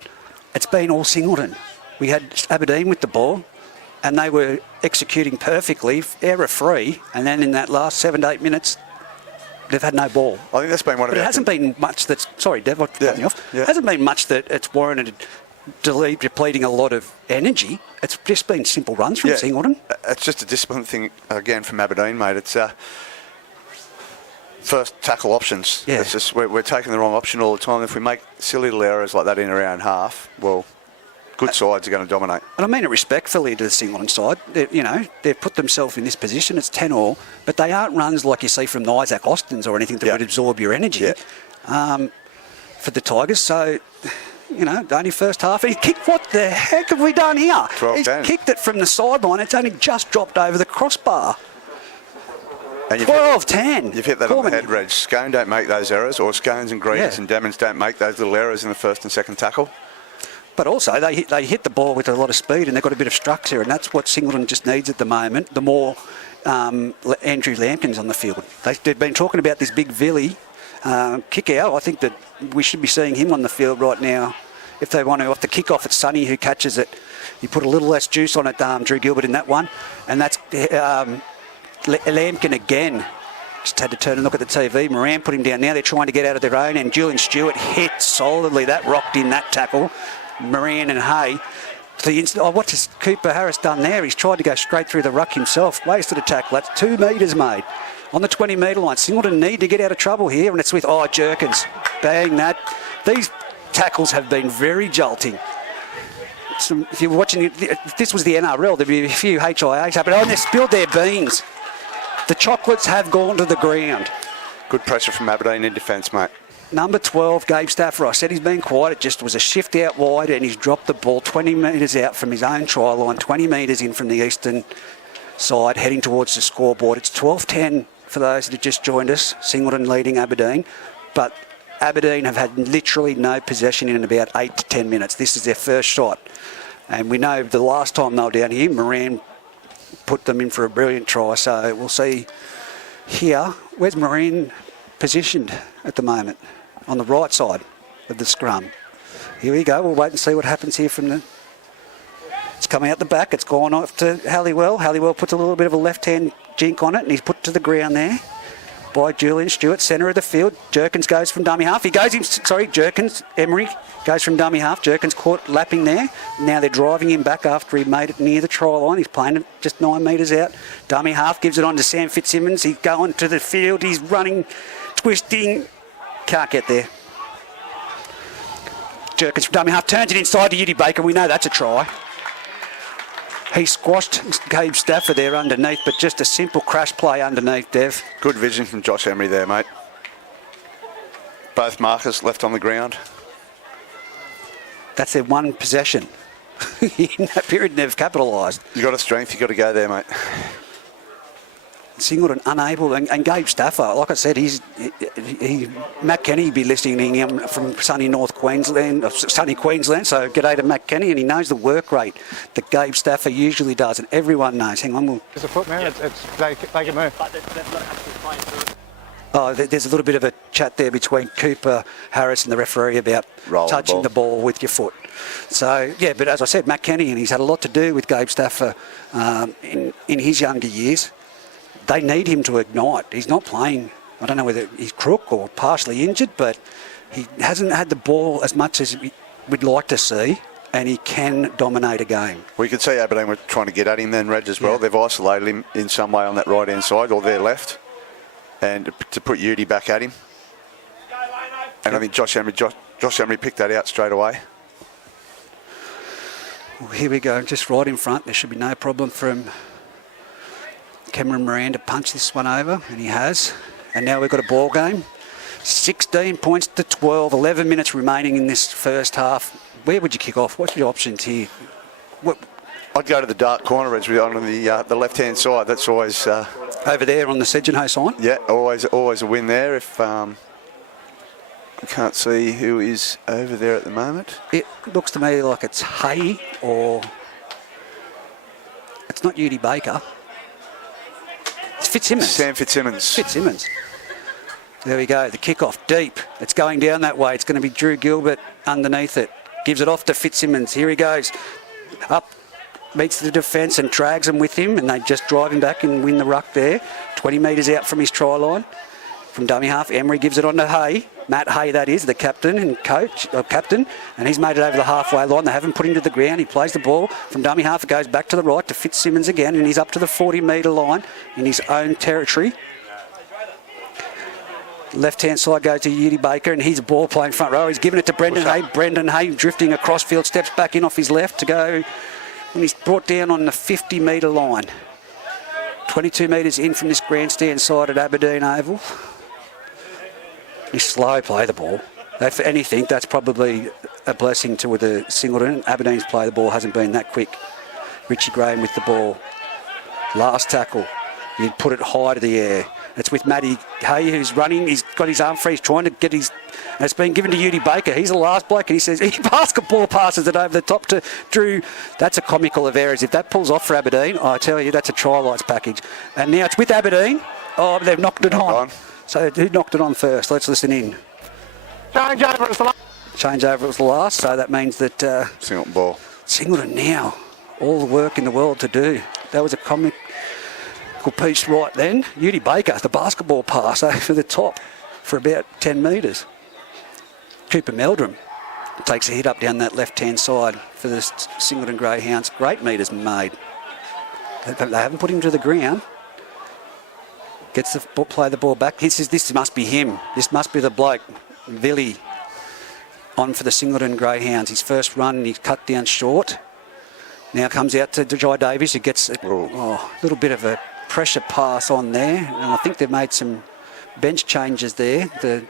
It's been all Singleton. We had Aberdeen with the ball, and they were executing perfectly, error-free, and then in that last 7 to 8 minutes, they've had no ball. I think that's been one of But it hasn't been much that's... Sorry, Dev, I've cut you off. It hasn't been much that it's warranted depleting a lot of energy. It's just been simple runs from Singleton. It's just a discipline thing, again, from Aberdeen, mate. It's first tackle options. Yeah. It's just we're taking the wrong option all the time. If we make silly little errors like that in around half, well, good sides are going to dominate. And I mean it respectfully to the Singleton side. They've put themselves in this position. It's 10 all, but they aren't runs like you see from the Isaac Austins or anything that would absorb your energy for the Tigers. So, only first half. He kicked, what the heck have we done here? He's kicked it from the sideline. It's only just dropped over the crossbar. 12-10. You've hit that on the head, Reg. Scone don't make those errors, or Scones and Greens and Demons don't make those little errors in the first and second tackle. But also, they hit the ball with a lot of speed, and they've got a bit of structure, and that's what Singleton just needs at the moment. The more Andrew Lampkin's on the field. They've been talking about this big Villy kick out. I think that we should be seeing him on the field right now. If they want to, off the kick-off, it's Sonny who catches it. You put a little less juice on it, Drew Gilbert, in that one. And that's Lampkin again. Just had to turn and look at the TV. Moran put him down. Now they're trying to get out of their own, and Julian Stewart hit solidly. That rocked in that tackle. Moran and Hay. What has Cooper Harris done there? He's tried to go straight through the ruck himself. Wasted a tackle. That's 2 metres made. On the 20-metre line. Singleton need to get out of trouble here, and it's with, Jerkins. Bang that. These tackles have been very jolting. So if you're watching, if this was the NRL, there'd be a few HIAs happening. And they've spilled their beans. The chocolates have gone to the ground. Good pressure from Aberdeen in defence, mate. Number 12, Gabe Stafford. I said he's been quiet. It just was a shift out wide, and he's dropped the ball 20 metres out from his own try line, 20 metres in from the eastern side, heading towards the scoreboard. It's 12-10 for those that have just joined us. Singleton leading Aberdeen. But Aberdeen have had literally no possession in about 8 to 10 minutes. This is their first shot. And we know the last time they were down here, Moran put them in for a brilliant try. So we'll see here. Where's Moran positioned at the moment? On the right side of the scrum. Here we go. We'll wait and see what happens here from the... It's coming out the back. It's gone off to Halliwell. Halliwell puts a little bit of a left-hand jink on it, and he's put to the ground there by Julian Stewart, centre of the field. Jerkins goes from dummy half. Jerkins, Emery goes from dummy half. Jerkins caught lapping there. Now they're driving him back after he made it near the try line. He's playing it just 9 metres out. Dummy half gives it on to Sam Fitzsimmons. He's going to the field. He's running, twisting. Can't get there. Jerkins from dummy half turns it inside to Yudi Baker. We know that's a try. He squashed Gabe Stafford there underneath, but just a simple crash play underneath, Dev. Good vision from Josh Emery there, mate. Both markers left on the ground. That's their one possession. In that period, they've capitalised. You got a strength, you got to go there, mate. Singleton unable, and Gabe Stafford, like I said, Matt Kenny be listening to him from sunny Queensland, so g'day to Matt Kenny, and he knows the work rate that Gabe Stafford usually does, and everyone knows. Hang on, It's a foot, man. They can move. There's a little bit of a chat there between Cooper Harris and the referee about touching the ball with your foot. So, yeah, but as I said, Matt Kenny, and he's had a lot to do with Gabe Stafford in his younger years. They need him to ignite. He's not playing. I don't know whether he's crook or partially injured, but he hasn't had the ball as much as we'd like to see, and he can dominate a game. We could see Aberdeen were trying to get at him then, Reg, as well. Yeah. They've isolated him in some way on that right-hand side, or their left, and to put Udi back at him. And I think Josh Emery picked that out straight away. Well, here we go, just right in front. There should be no problem from Cameron Moran to punch this one over, and he has. And now we've got a ball game. 16 points to 12, 11 minutes remaining in this first half. Where would you kick off? What's your options here? I'd go to the dark corner, Reg, on the left-hand side. That's always... Over there on the Sedgenho sign? Yeah, always a win there. If I can't see who is over there at the moment. It looks to me like it's Hay, or it's not Udi Baker. It's Fitzsimmons. Sam Fitzsimmons. Fitzsimmons. There we go, the kick-off deep. It's going down that way. It's going to be Drew Gilbert underneath it. Gives it off to Fitzsimmons. Here he goes. Up, meets the defence and drags him with him, and they just drive him back and win the ruck there. 20 metres out from his try line. From dummy half, Emery gives it on to Hay. Matt Hay, that is, the captain and captain, and he's made it over the halfway line. They haven't put him to the ground. He plays the ball from dummy half. It goes back to the right to Fitzsimmons again, and he's up to the 40-metre line in his own territory. Left-hand side goes to Udi Baker, and he's a ball playing front row. He's giving it to Brendan Hay. Brendan Hay drifting across field, steps back in off his left to go, and he's brought down on the 50-metre line. 22 metres in from this grandstand side at Aberdeen Oval. He's slow play the ball. If anything, that's probably a blessing to the Singleton. Aberdeen's play the ball hasn't been that quick. Richie Graham with the ball. Last tackle. He put it high to the air. It's with Matty Hay, who's running. He's got his arm free. He's trying to get his... And it's been given to Udi Baker. He's the last bloke, and he says, he basketball passes it over the top to Drew. That's a comical of errors. If that pulls off for Aberdeen, I tell you, that's a try lights package. And now it's with Aberdeen. Oh, they've knocked it on. So who knocked it on first? Let's listen in. Change over, it's the last. Change over was the last, so that means that... Singleton ball. Singleton now. All the work in the world to do. That was a comical piece right then. Udi Baker, the basketball pass over the top for about 10 metres. Cooper Meldrum takes a hit up down that left-hand side for the Singleton Greyhounds. Great metres made. They haven't put him to the ground. Gets the play the ball back. This must be him. This must be the bloke. Villy on for the Singleton Greyhounds. His first run, and he's cut down short. Now comes out to Jai Davies, who gets a little bit of a pressure pass on there. And I think they've made some bench changes there. The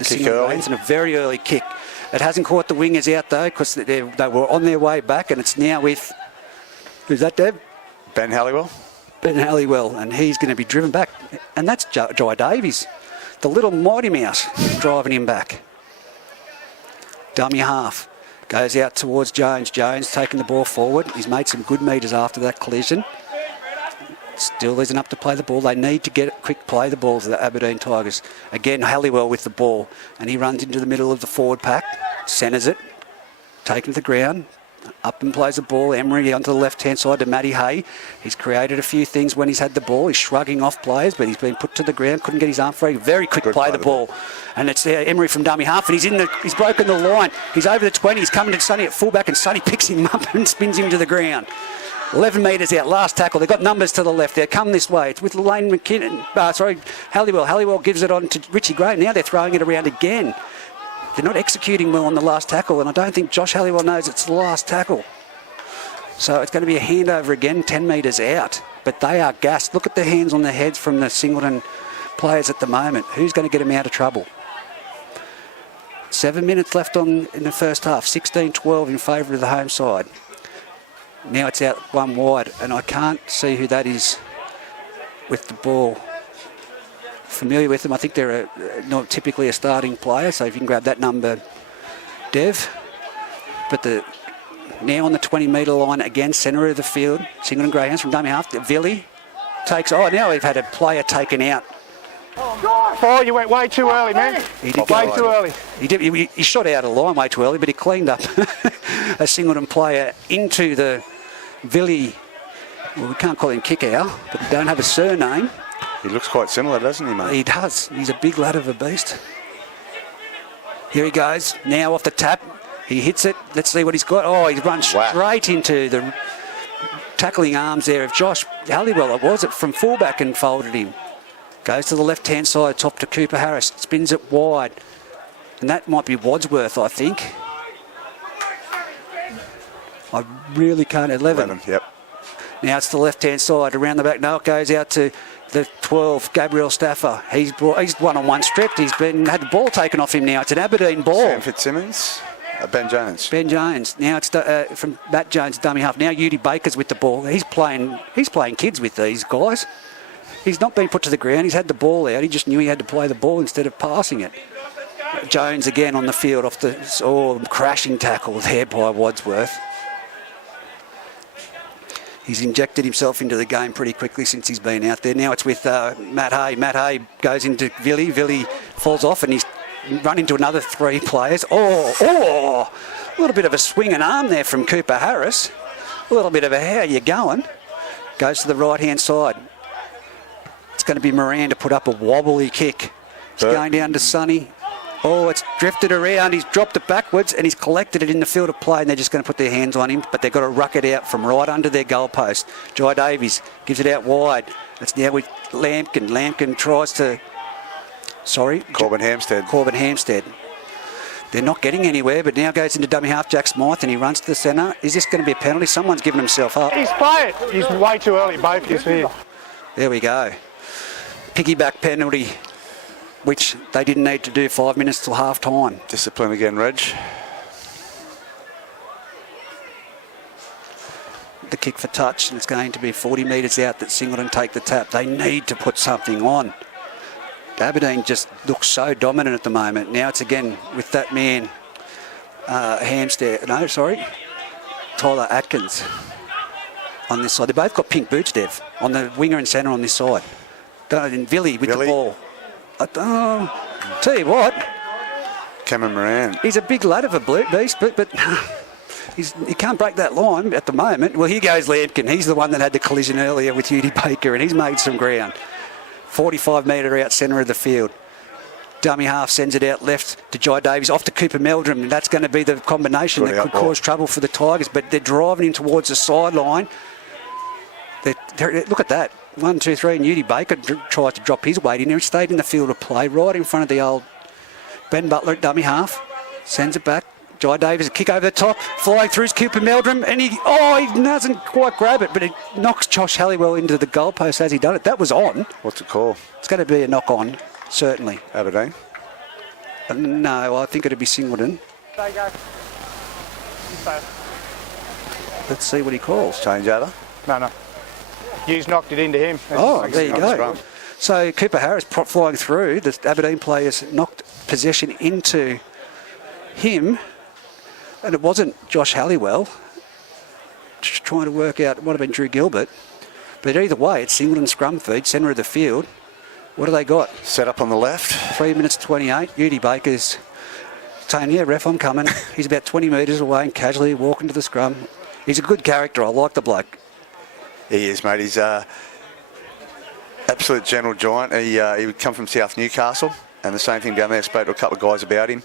Singleton Greyhounds, and a very early kick. It hasn't caught the wingers out, though, because they were on their way back, and it's now with... Who's that, Deb? Ben Halliwell. Ben Halliwell, and he's going to be driven back. And that's Jai Davies, the little mighty mouse, driving him back. Dummy half. Goes out towards Jones. Jones taking the ball forward. He's made some good metres after that collision. Still isn't up to play the ball. They need to get it quick play the ball to the Aberdeen Tigers. Again, Halliwell with the ball, and he runs into the middle of the forward pack, centres it, taken to the ground. Up and plays the ball. Emery onto the left-hand side to Matty Hay. He's created a few things when he's had the ball. He's shrugging off players, but he's been put to the ground. Couldn't get his arm free. Very quick play the ball. And it's Emery from dummy half, and he's broken the line. He's over the 20. He's coming to Sonny at fullback, and Sonny picks him up and spins him to the ground. 11 metres out, last tackle. They've got numbers to the left there. Come this way. It's with Lane McKinnon. Halliwell. Halliwell gives it on to Richie Gray. Now they're throwing it around again. They're not executing well on the last tackle, and I don't think Josh Halliwell knows it's the last tackle. So it's going to be a handover again, 10 metres out. But they are gassed. Look at the hands on their heads from the Singleton players at the moment. Who's going to get them out of trouble? 7 minutes left in the first half. 16-12 in favour of the home side. Now it's out one wide, and I can't see who that is with the ball. Familiar with them. I think they're not typically a starting player, so if you can grab that number, Dev. But now on the 20-metre line again, centre of the field, Singleton Greyhounds from dummy half. Villy takes... now we've had a player taken out. 4. You went way too early, man. He did Way go too early. He shot out of line way too early, but he cleaned up a Singleton player into the Villy. Well, we can't call him Kickow, but he don't have a surname. He looks quite similar, doesn't he, mate? He does. He's a big lad of a beast. Here he goes. Now off the tap. He hits it. Let's see what he's got. Oh, he's run straight into the tackling arms there of Josh Halliwell. It was it from fullback and folded him. Goes to the left-hand side, top to Cooper Harris. Spins it wide. And that might be Wadsworth, I think. I really can't. 11. Yep. Now it's the left-hand side, around the back. No, it goes out to the 12, Gabriel Staffer. He's one-on-one stripped. He's had the ball taken off him now. It's an Aberdeen ball. Sam Fitzsimmons. Ben Jones. Ben Jones. Now it's from Matt Jones, dummy half. Now Udi Baker's with the ball. He's playing kids with these guys. He's not been put to the ground. He's had the ball out. He just knew he had to play the ball instead of passing it. Jones again on the field off the crashing tackle there by Wadsworth. He's injected himself into the game pretty quickly since he's been out there. Now it's with Matt Hay. Matt Hay goes into Villy. Villy falls off and he's run into another 3 players. A little bit of a swing and arm there from Cooper Harris. A little bit of a how you going. Goes to the right-hand side. It's going to be Moran to put up a wobbly kick. It's going down to Sonny. Oh, it's drifted around. He's dropped it backwards and he's collected it in the field of play and they're just going to put their hands on him, but they've got to ruck it out from right under their goalpost. Jai Davies gives it out wide. It's now with Lampkin. Lampkin tries to... Sorry? Corbin Hampstead. They're not getting anywhere, but now goes into dummy half Jack Smythe and he runs to the centre. Is this going to be a penalty? Someone's given himself up. He's playing. He's way too early, both is here. There we go. Piggyback penalty, which they didn't need to do 5 minutes till half time. Discipline again, Reg. The kick for touch, and it's going to be 40 metres out that Singleton take the tap. They need to put something on. Aberdeen just looks so dominant at the moment. Now it's again with that man, Tyler Atkins on this side. They both got pink boots, Dev, on the winger and centre on this side. And Villy with the ball. Tell you what. Cameron Moran. He's a big lad of a beast, but he can't break that line at the moment. Well, here goes Lampkin. He's the one that had the collision earlier with Udi Baker, and he's made some ground. 45 metre out centre of the field. Dummy half sends it out left to Jai Davies, off to Cooper Meldrum, and that's going to be the combination that could cause trouble for the Tigers, but they're driving him towards the sideline. Look at that. 1, 2, 3, and Udi Baker tries to drop his weight in there. He stayed in the field of play right in front of the old Ben Butler at dummy half. Sends it back. Jai Davies, a kick over the top, flying through Cooper Meldrum, and he doesn't quite grab it, but it knocks Josh Halliwell into the goalpost as he done it. That was on. What's it called? It's going to be a knock-on, certainly. Aberdeen? No, I think it'd be Singleton. There you go. Let's see what he calls. Change over? No. Hughes knocked it into him. There you go. So Cooper Harris flying through. The Aberdeen players knocked possession into him. And it wasn't Josh Halliwell. Just trying to work out, it might have been Drew Gilbert. But either way, it's Singleton scrum feed, centre of the field. What do they got? Set up on the left. 3 minutes 28. Udi Baker's saying, yeah, ref, I'm coming. He's about 20 metres away and casually walking to the scrum. He's a good character. I like the bloke. He is, mate. He's absolute general giant. He would come from South Newcastle, and the same thing down there. Spoke to a couple of guys about him.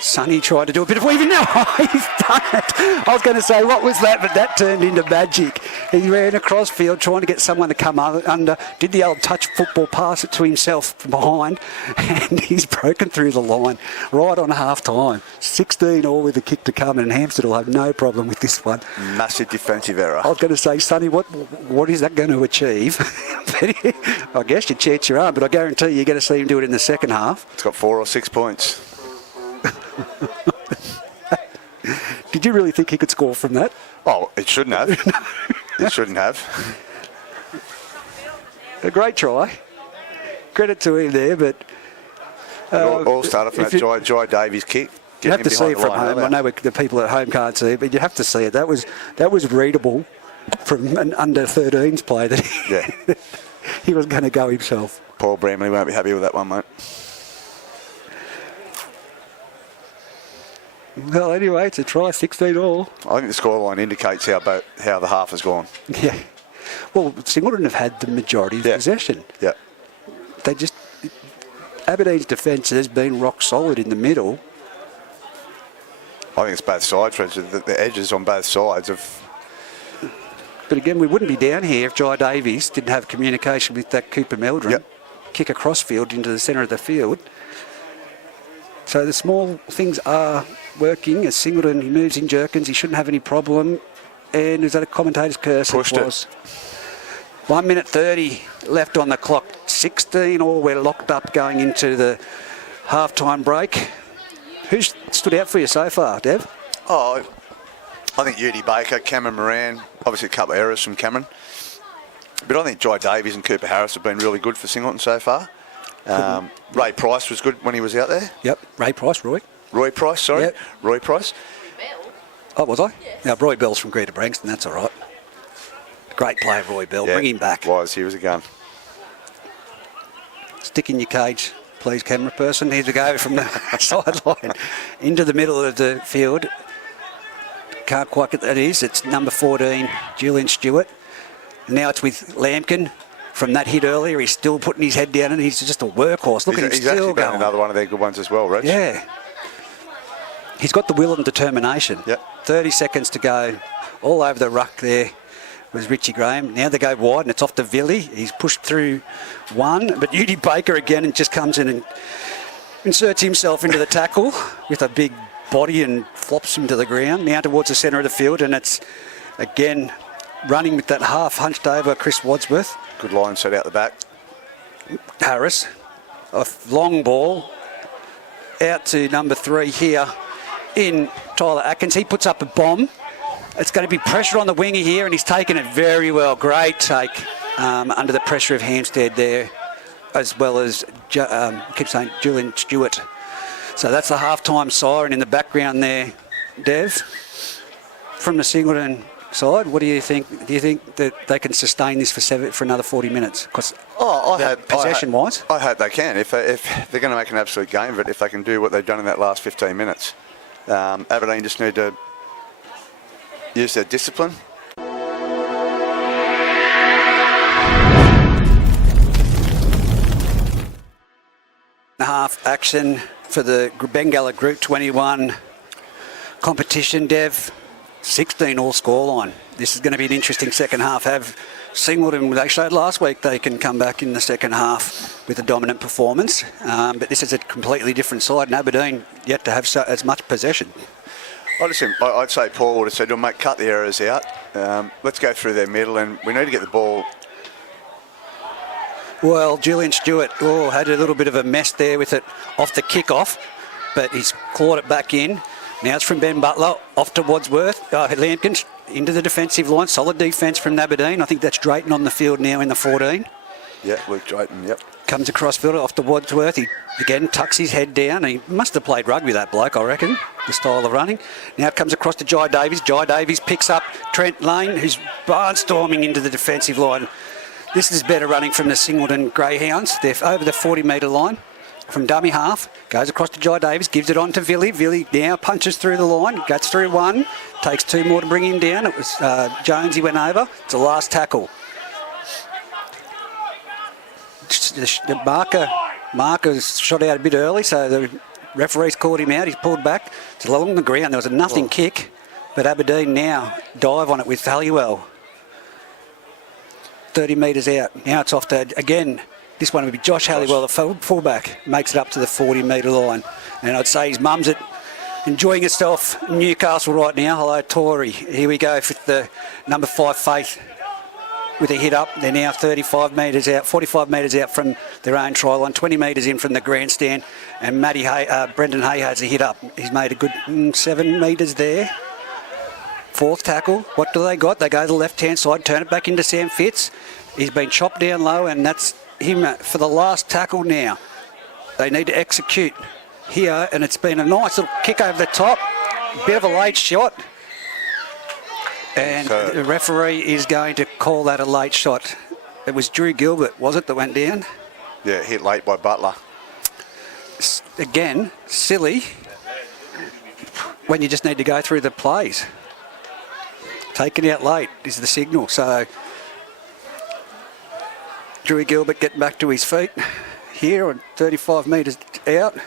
Sonny tried to do a bit of weaving. No, he's done it. I was going to say, what was that? But that turned into magic. He ran across field trying to get someone to come under, did the old touch football, pass it to himself from behind, and he's broken through the line right on half-time. 16 all with a kick to come, and Hampstead will have no problem with this one. Massive defensive error. I was going to say, Sonny, what is that going to achieve? I guess you chance your arm, but I guarantee you're going to see him do it in the second half. It's got 4 or 6 points. Did you really think he could score from that? Oh, it shouldn't have. It shouldn't have. A great try. Credit to him there, but... It all started from that Jai Davies kick. You have to see it from home. I know the people at home can't see it, but you have to see it. That was readable from an under-13s play that he was going to go himself. Paul Bramley won't be happy with that one, mate. Well, anyway, it's a try, 16 all. I think the scoreline indicates how the half has gone. Yeah. Well, Singleton have had the majority of possession. Yeah. They just... Aberdeen's defence has been rock solid in the middle. I think it's both sides, the edges on both sides of... But again, we wouldn't be down here if Jai Davies didn't have communication with that Cooper Meldrum. Yep. Kick across field into the centre of the field. So the small things are working. As Singleton, he moves in jerkins, he shouldn't have any problem. And is that a commentator's curse? Pushed it was. 1 minute 30 left on the clock. 16 all. We're locked up going into the half-time break. Who's stood out for you so far, Dev? Oh, I think Udi Baker, Cameron Moran, obviously a couple of errors from Cameron. But I think Jai Davies and Cooper Harris have been really good for Singleton so far. Ray Price was good when he was out there. Yep, Ray Price, Roy. Roy Price, sorry. Yep. Roy Price. Oh, was I? Yeah. Now, Roy Bell's from Greta Brankston, that's all right. Great player, Roy Bell. Yeah, Bring him back. He was a gun. Stick in your cage, please, camera person. Here to go from the sideline into the middle of the field. Can't quite get that is. It's number 14, Julian Stewart. Now it's with Lampkin. From that hit earlier, he's still putting his head down and he's just a workhorse. Look at him He's still actually going. been another one of their good ones as well, Reg. Yeah. He's got the will and determination. Yep. 30 seconds to go. All over the ruck there was Richie Graham. Now they go wide and it's off to Villy. He's pushed through one, but Udi Baker again and just comes in and inserts himself into the tackle with a big body and flops him to the ground. Now towards the centre of the field, and it's again running with that half hunched over Chris Wadsworth. Good line set out the back. Harris, a long ball out to number 3 here in Tyler Atkins. He puts up a bomb. It's going to be pressure on the winger here, and he's taken it very well. Great take under the pressure of Hampstead there, as well as Julian Stewart. So that's the half-time siren in the background there, Dev. From the Singleton side, what do you think? Do you think that they can sustain this for another 40 minutes? Because possession-wise, I hope they can. If they're going to make an absolute game of it, if they can do what they've done in that last 15 minutes. Aberdeen just need to use their discipline. Half action for the Bengalla Group 21 competition, Dev. 16 all scoreline. This is going to be an interesting second half. Have Singleton, they showed last week they can come back in the second half with a dominant performance, but this is a completely different side, and Aberdeen yet to have as much possession. I'd say Paul would have said, mate, cut the errors out. Let's go through their middle, and we need to get the ball. Well, Julian Stewart had a little bit of a mess there with it off the kick-off, but he's clawed it back in. Now it's from Ben Butler, off to Wadsworth. Lampkin into the defensive line. Solid defence from Aberdeen. I think that's Drayton on the field now in the 14. Yeah, Luke Drayton, yep. Comes across field off to Wadsworth. He again tucks his head down. He must have played rugby, that bloke, I reckon, the style of running. Now it comes across to Jai Davies. Jai Davies picks up Trent Lane, who's barnstorming into the defensive line. This is better running from the Singleton Greyhounds. They're over the 40-metre line. From dummy half, goes across to Jai Davies, gives it on to Villy. Villy now punches through the line, gets through one, takes 2 more to bring him down. It was Jones, he went over. It's the last tackle. The marker's shot out a bit early, so the referee's called him out. He's pulled back. It's along the ground. There was a nothing kick, but Aberdeen now dive on it with Halliwell. 30 metres out. Now it's off to, again, this one would be Josh Halliwell, the fullback, makes it up to the 40-metre line. And I'd say his mum's enjoying herself in Newcastle right now. Hello, Tori. Here we go with the number 5, Faith, with a hit up. They're now 45 metres out, 45 metres out from their own try line, 20 metres in from the grandstand. And Brendan Hay has a hit up. He's made a good 7 metres there. 4th tackle. What do they got? They go to the left-hand side, turn it back into Sam Fitz. He's been chopped down low, and that's him for the last tackle now. They need to execute here, and it's been a nice little kick over the top. Bit of a late shot. And the referee is going to call that a late shot. It was Drew Gilbert, was it, that went down? Yeah, hit late by Butler. Again, silly when you just need to go through the plays. Taken out late is the signal. So Drewy Gilbert getting back to his feet here on 35 metres out.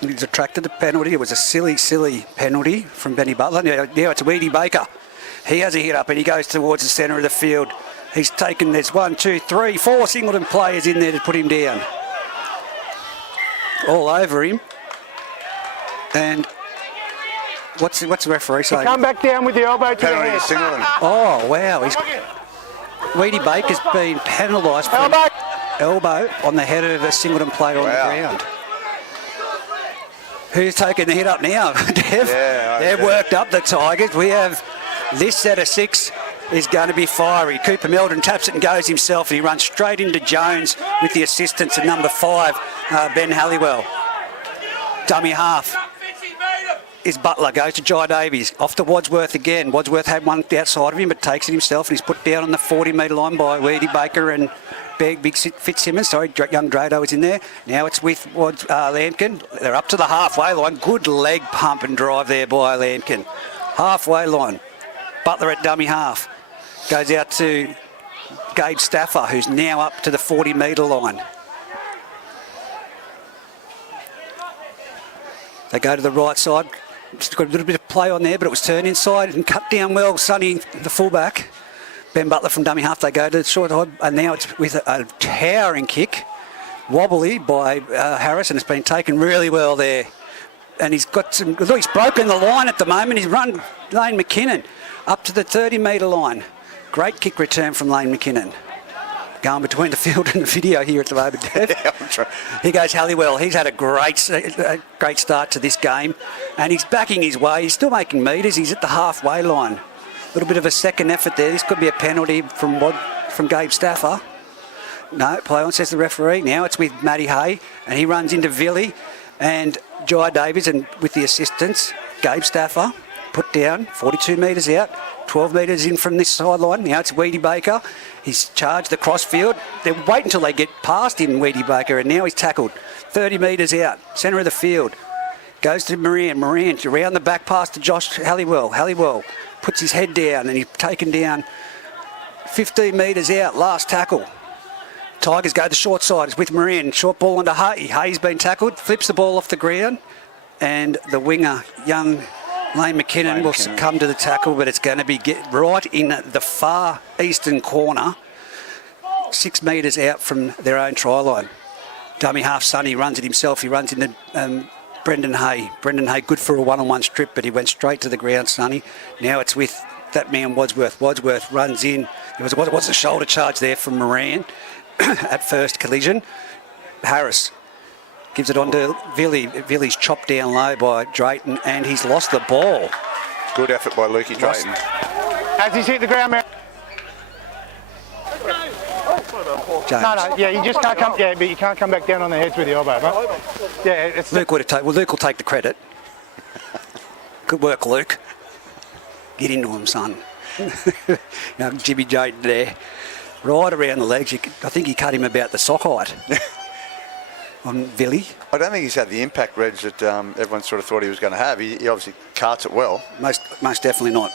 He's attracted the penalty. It was a silly penalty from Benny Butler. Now it's Weedy Baker. He has a hit up and he goes towards the centre of the field. He's taken, there's 1, 2, 3, 4 Singleton players in there to put him down. All over him. And what's the referee saying? Come back down with the elbow to the Penalty head. to Singleton. Oh, wow. Weedy Baker's been penalised for an elbow on the head of a Singleton player on the ground. Who's taking the hit up now, Dev? They've worked up the Tigers. We have this set of 6 is going to be fiery. Cooper Meldon taps it and goes himself. He runs straight into Jones with the assistance of number 5, Ben Halliwell. Dummy half is Butler, goes to Jai Davies. Off to Wadsworth again. Wadsworth had one outside of him, but takes it himself, and he's put down on the 40-metre line by Weedy Baker and Big Fitzsimmons. Sorry, young Drado is in there. Now it's with Lampkin. They're up to the halfway line. Good leg pump and drive there by Lampkin. Halfway line. Butler at dummy half. Goes out to Gabe Stafford, who's now up to the 40-metre line. They go to the right side. Just got a little bit of play on there, but it was turned inside and cut down well. Sonny, the fullback. Ben Butler from dummy half. They go to the short side, and now it's with a towering kick. Wobbly by Harris, and it's been taken really well there. And he's got some... Look, he's broken the line at the moment. He's run Lane McKinnon up to the 30-metre line. Great kick return from Lane McKinnon. Going between the field and the video here at the moment, Dave. Here goes Halliwell. He's had a great start to this game, and he's backing his way. He's still making metres. He's at the halfway line. A little bit of a second effort there. This could be a penalty from Gabe Stafford. No, play on, says the referee. Now it's with Matty Hay, and he runs into Villy and Jai Davies, and with the assistance, Gabe Stafford put down, 42 metres out, 12 metres in from this sideline. Now it's Weedy Baker. He's charged the crossfield. They wait until they get past him, Weedy Baker, and now he's tackled. 30 metres out, centre of the field. Goes to Moran. Moran around the back pass to Josh Halliwell. Halliwell puts his head down and he's taken down 15 metres out. Last tackle. Tigers go the short side. It's with Moran. Short ball onto Hay. Hay's been tackled. Flips the ball off the ground. And the winger, young Lane McKinnon, will succumb to the tackle, but it's going to be right in the far eastern corner, 6 metres out from their own try line. Dummy half Sonny runs it himself. He runs into Brendan Hay. Brendan Hay, good for a one-on-one strip, but he went straight to the ground, Sonny. Now it's with that man Wadsworth. Wadsworth runs in. There was a shoulder charge there from Moran at first collision. Harris gives it on to Villy. Villy's chopped down low by Drayton, and he's lost the ball. Good effort by Lukey Drayton. Has he hit the ground, man? James. No, yeah, you just can't come. Yeah, but you can't come back down on the heads with the elbow, right? Yeah, it's. Luke will take the credit. Good work, Luke. Get into him, son. Jimmy Jayden there, right around the legs. I think he cut him about the sock height. On Villy. I don't think he's had the impact, Reg, that everyone sort of thought he was going to have. He obviously carts it well. Most definitely not.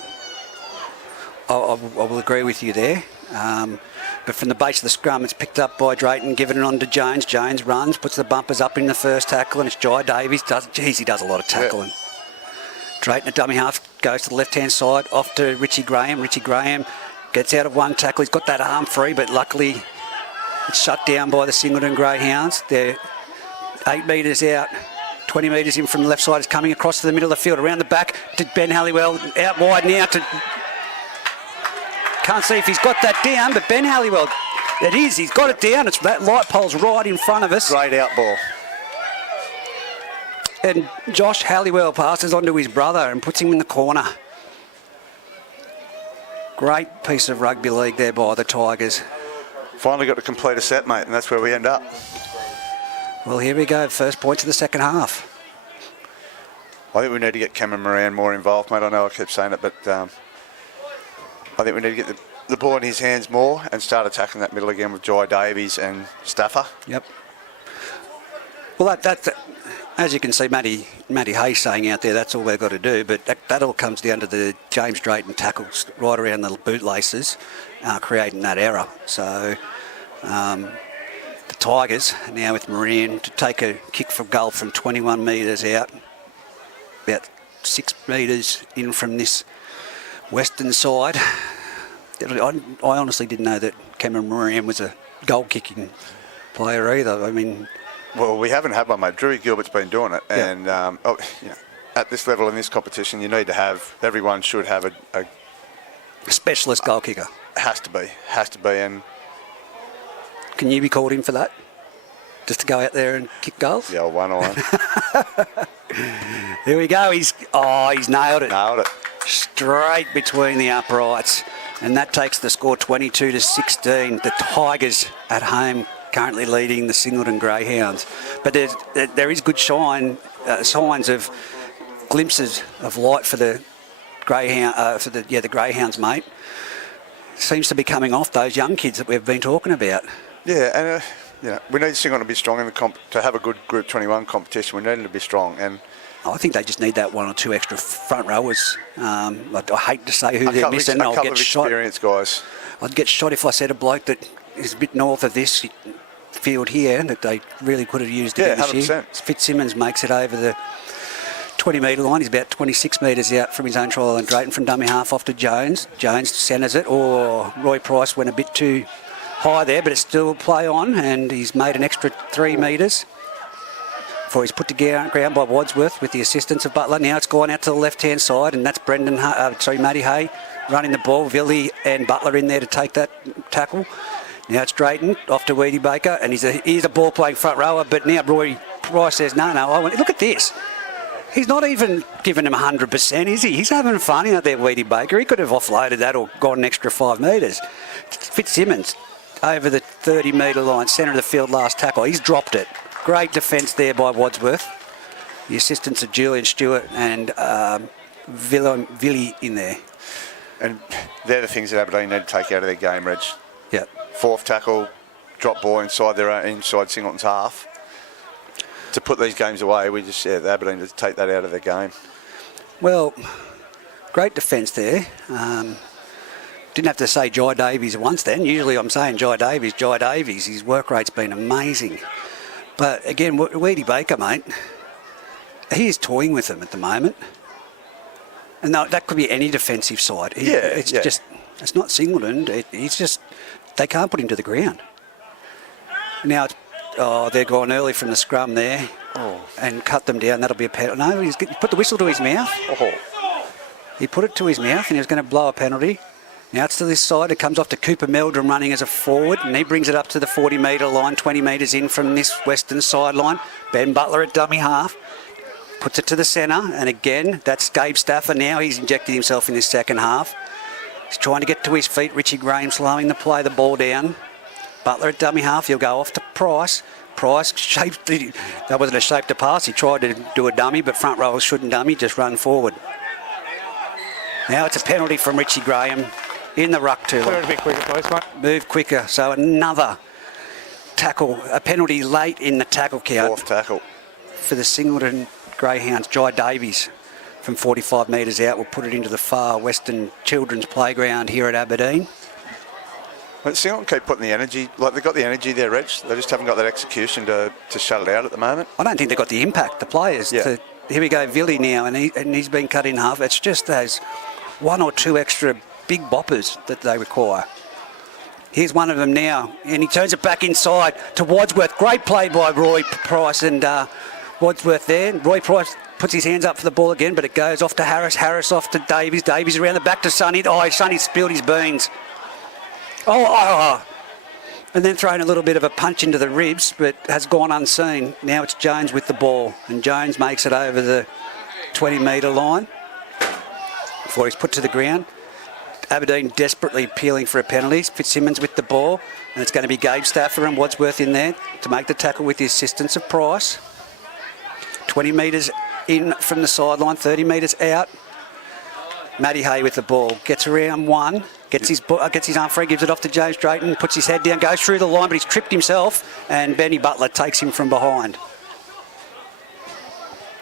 I will agree with you there. But from the base of the scrum, it's picked up by Drayton, given it on to Jones. Jones runs, puts the bumpers up in the first tackle, and it's Jai Davies. He does a lot of tackling. Yeah. Drayton at dummy half goes to the left-hand side, off to Richie Graham. Richie Graham gets out of one tackle. He's got that arm free, but luckily it's shut down by the Singleton Greyhounds. They're 8 metres out, 20 metres in from the left side. Is coming across to the middle of the field, around the back to Ben Halliwell, out wide now to... Can't see if he's got that down, but Ben Halliwell, it is, he's got it down. It's that light pole's right in front of us. Great out ball. And Josh Halliwell passes on to his brother and puts him in the corner. Great piece of rugby league there by the Tigers. Finally got to complete a set, mate, and that's where we end up. Well, here we go. First points of the second half. I think we need to get Cameron Moran more involved, mate. I know I keep saying it, but I think we need to get the ball in his hands more and start attacking that middle again with Jai Davies and Stafford. Yep. Well, that as you can see, Matty Hayes saying out there, that's all they've got to do. But that all comes down to the James Drayton tackles right around the bootlaces, creating that error. So the Tigers now with Moran to take a kick from goal from 21 metres out, about 6 metres in from this western side. I honestly didn't know that Cameron Moran was a goal-kicking player either. I mean... Well, we haven't had one, mate. Drew Gilbert's been doing it. Yeah. And at this level in this competition, you need to have... Everyone should have a specialist goal kicker. Has to be. And... Can you be called in for that? Just to go out there and kick goals? Yeah, one on. There we go. He's nailed it. Nailed it. Straight between the uprights. And that takes the score 22-16. The Tigers at home currently leading the Singleton Greyhounds. But there is good signs of glimpses of light for the Greyhound, the Greyhounds, mate. Seems to be coming off those young kids that we've been talking about. Yeah, and we need Singleton to be strong in the to have a good Group 21 competition. We need them to be strong, and I think they just need that 1 or 2 extra front rowers. I hate to say who they're missing. I'll get shot. Experienced guys. I'd get shot if I said a bloke that is a bit north of this field here that they really could have used again this year. Fitzsimmons makes it over the 20-metre line. He's about 26 metres out from his own try line. Drayton from dummy half off to Jones. Jones centres it. Roy Price went a bit too high there, but it's still play on, and he's made an extra 3 metres before he's put to ground by Wadsworth with the assistance of Butler. Now it's gone out to the left-hand side, and that's Matty Hay running the ball. Villy and Butler in there to take that tackle. Now it's Drayton off to Weedy Baker, and he's a ball-playing front rower, but now Roy Price says, no, look at this. He's not even giving him 100%, is he? He's having fun out there, Weedy Baker. He could have offloaded that or got an extra 5 metres. Fitzsimmons over the 30-metre line, centre of the field, last tackle. He's dropped it. Great defence there by Wadsworth. The assistance of Julian Stewart and Villy in there. And they're the things that Aberdeen need to take out of their game, Reg. Yeah. 4th tackle, drop ball inside Singleton's half. To put these games away, the Aberdeen to take that out of their game. Well, great defence there. Didn't have to say Jai Davies once then. Usually I'm saying Jai Davies. His work rate's been amazing. But again, Weedy Baker, mate, he is toying with them at the moment. And that could be any defensive side. Just, it's not Singleton. They can't put him to the ground. Now, they're gone early from the scrum there and cut them down. That'll be a penalty. No, he put the whistle to his mouth. He put it to his mouth and he was going to blow a penalty. Now it's to this side. It comes off to Cooper Meldrum running as a forward, and he brings it up to the 40-metre line, 20 metres in from this western sideline. Ben Butler at dummy half. Puts it to the centre, and again, that's Gabe Stafford now. He's injected himself in this second half. He's trying to get to his feet. Richie Graham slowing the ball down. Butler at dummy half. He'll go off to Price. Price that wasn't a shape to pass. He tried to do a dummy, but front rowers shouldn't dummy, just run forward. Now it's a penalty from Richie Graham in the ruck too. Put it a bit quicker, please, mate. Move quicker. So another tackle, a penalty late in the tackle count. 4th tackle. For the Singleton Greyhounds. Jai Davies from 45 metres out will put it into the far western children's playground here at Aberdeen. But Singleton keep putting the energy, they've got the energy there, Reg. They just haven't got that execution to shut it out at the moment. I don't think they've got the impact, the players. Yeah. Here we go, Villy now, and he's been cut in half. It's just those 1 or 2 extra big boppers that they require. Here's one of them now, and he turns it back inside to Wadsworth. Great play by Roy Price and Wadsworth there. Roy Price puts his hands up for the ball again, but it goes off to Harris. Harris off to Davies. Davies around the back to Sonny. Sonny spilled his beans. And then thrown a little bit of a punch into the ribs, but has gone unseen. Now it's Jones with the ball, and Jones makes it over the 20-metre line before he's put to the ground. Aberdeen desperately appealing for a penalty. Fitzsimmons with the ball, and it's going to be Gabe Stafford and Wadsworth in there to make the tackle with the assistance of Price. 20 metres in from the sideline, 30 metres out. Matty Hay with the ball. Gets around one. Gets his arm free, gives it off to James Drayton, puts his head down, goes through the line, but he's tripped himself, and Benny Butler takes him from behind.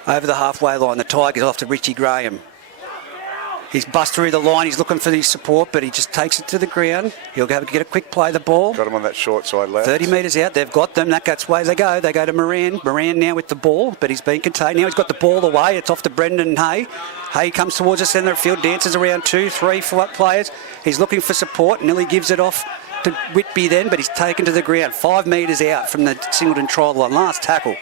Over the halfway line, the Tigers off to Richie Graham. He's bust through the line, he's looking for his support, but he just takes it to the ground. He'll go get a quick play the ball. Got him on that short side left. 30 metres out, they've got them, that's where they go. They go to Moran. Moran now with the ball, but he's been contained. Now he's got the ball away, it's off to Brendan Hay. Hay comes towards the centre of field, dances around 2, 3 players. He's looking for support, nearly gives it off to Whitby then, but he's taken to the ground. 5 metres out from the Singleton trial line. Last tackle.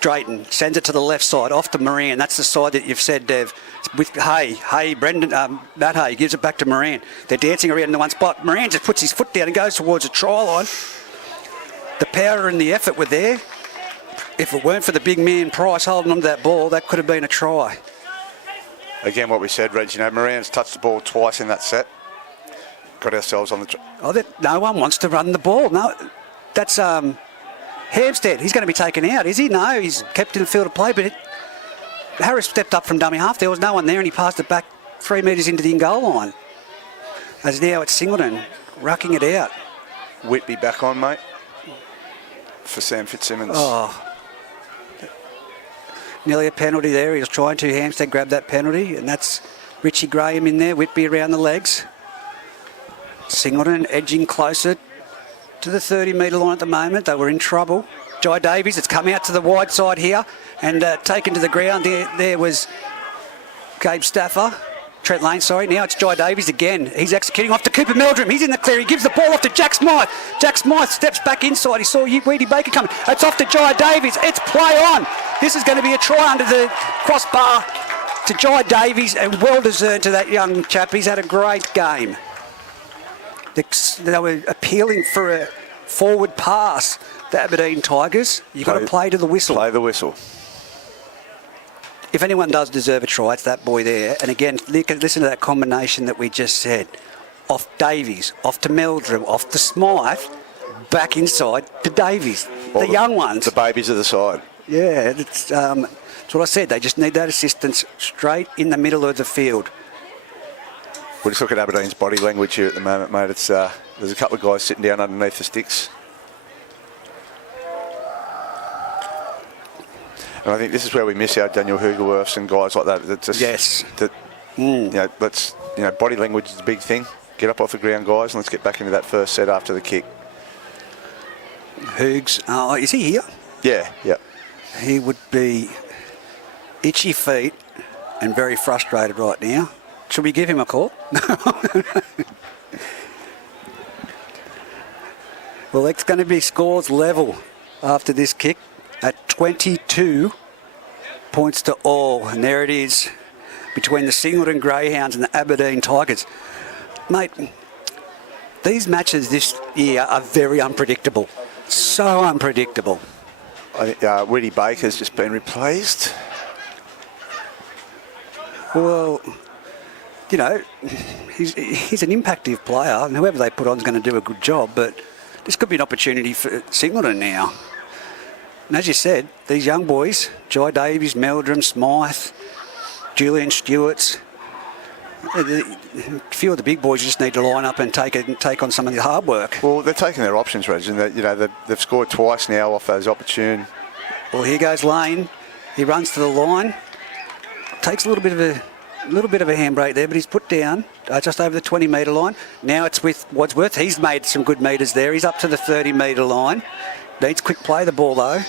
Drayton sends it to the left side, off to Moran. That's the side that you've said, Dev. With Hay, Matt Hay gives it back to Moran. They're dancing around in the one spot. Moran just puts his foot down and goes towards the try line. The power and the effort were there. If it weren't for the big man Price holding on to that ball, that could have been a try. Again, what we said, Reg, Moran's touched the ball twice in that set. Got ourselves on the... No one wants to run the ball. No, that's... Hampstead, he's going to be taken out, is he? No, he's kept in the field of play, but Harris stepped up from dummy half. There was no one there, and he passed it back 3 metres into the in-goal line. As now it's Singleton, rucking it out. Whitby back on, mate, for Sam Fitzsimmons. Oh. Nearly a penalty there. He was trying to. Hampstead grabbed that penalty, and that's Richie Graham in there, Whitby around the legs. Singleton edging closer to the 30-metre line at the moment. They were in trouble. Jai Davies, it's come out to the wide side here and taken to the ground. There was Gabe Stafford. Trent Lane, sorry. Now it's Jai Davies again. He's executing off to Cooper Meldrum. He's in the clear. He gives the ball off to Jack Smythe. Jack Smythe steps back inside. He saw Weedy Baker coming. It's off to Jai Davies. It's play on. This is going to be a try under the crossbar to Jai Davies, and well deserved to that young chap. He's had a great game. They were appealing for a forward pass, the Aberdeen Tigers. You've got to play to the whistle. Play the whistle. If anyone does deserve a try, it's that boy there. And again, listen to that combination that we just said. Off Davies, off to Meldrum, off to Smythe, back inside to Davies. The young ones. The babies of the side. Yeah, that's what I said. They just need that assistance straight in the middle of the field. We'll just look at Aberdeen's body language here at the moment, mate. It's there's a couple of guys sitting down underneath the sticks. And I think this is where we miss out Daniel Hugerworths and guys like that. That just, yes. Body language is a big thing. Get up off the ground, guys, and let's get back into that first set after the kick. Hoogs, is he here? Yeah. He would be itchy feet and very frustrated right now. Should we give him a call? Well, it's going to be scores level after this kick at 22 points to all. And there it is between the Singleton Greyhounds and the Aberdeen Tigers. Mate, these matches this year are very unpredictable. So unpredictable. I think Weedy Baker's just been replaced. Well, you know, he's an impactive player, and whoever they put on is going to do a good job, but this could be an opportunity for Singleton now. And as you said, these young boys, Jai Davies, Meldrum, Smythe, Julian Stewart's, a few of the big boys just need to line up and take on some of the hard work. Well, they're taking their options, Reg, and they've scored twice now off those opportune. Well, here goes Lane. He runs to the line, takes a little bit of a handbrake there, but he's put down just over the 20-metre line. Now it's with Wadsworth. He's made some good metres there. He's up to the 30-metre line. Needs quick play the ball though.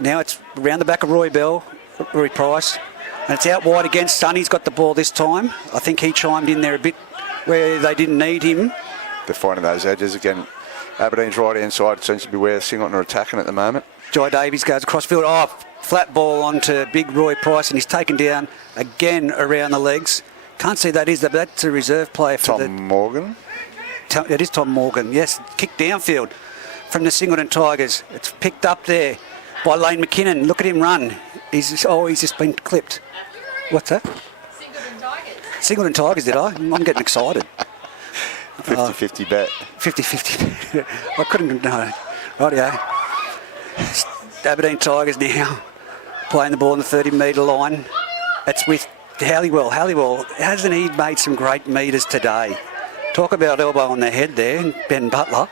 Now it's around the back of Roy Price. And it's out wide again. Sonny's got the ball this time. I think he chimed in there a bit where they didn't need him. They're finding those edges again. Aberdeen's right-hand side seems to be where Singleton are attacking at the moment. Jai Davies goes across field. Oh, flat ball onto big Roy Price, and he's taken down again around the legs. Can't see that is, but that's a reserve player for Tom Morgan. It is Tom Morgan, yes. Kick downfield from the Singleton Tigers. It's picked up there by Lane McKinnon. Look at him run. He's just been clipped. What's that? Singleton Tigers. Singleton Tigers, did I? I'm getting excited. 50-50 bet. 50-50. I couldn't know. Rightio. Aberdeen Tigers now playing the ball on the 30-metre line. It's with Halliwell, hasn't he made some great meters today? Talk about elbow on the head there, Ben Butler.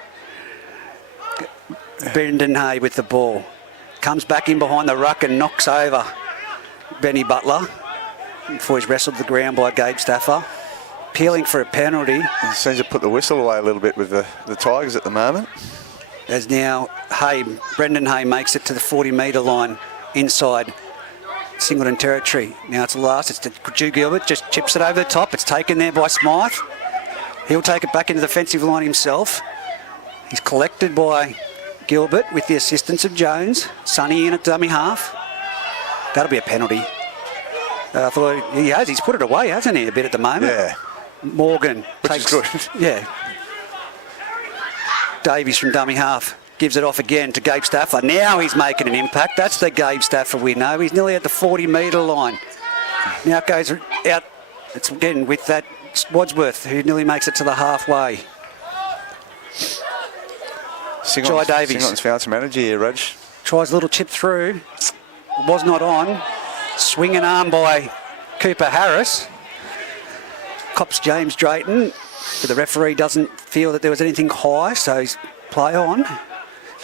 Brendan Hay with the ball. Comes back in behind the ruck and knocks over Benny Butler before he's wrestled the ground by Gabe Stafford. Appealing for a penalty. He seems to put the whistle away a little bit with the Tigers at the moment. As now Brendan Hay makes it to the 40-metre line inside Singleton territory. Now it's last. It's to Drew Gilbert. Just chips it over the top. It's taken there by Smythe. He'll take it back into the defensive line himself. He's collected by Gilbert with the assistance of Jones. Sonny in at dummy half. That'll be a penalty. I thought he has. He's put it away, hasn't he, a bit at the moment? Yeah. Morgan Which takes... is good. Yeah. Davies from dummy half. Gives it off again to Gabe Stafford. Now he's making an impact. That's the Gabe Stafford we know. He's nearly at the 40-metre line. Now it goes out. It's again with that Wadsworth, who nearly makes it to the halfway. Singleton's found some energy here, Reg. Tries a little chip through. Was not on. Swinging arm by Cooper Harris. Cops James Drayton. But the referee doesn't feel that there was anything high, so he's play on.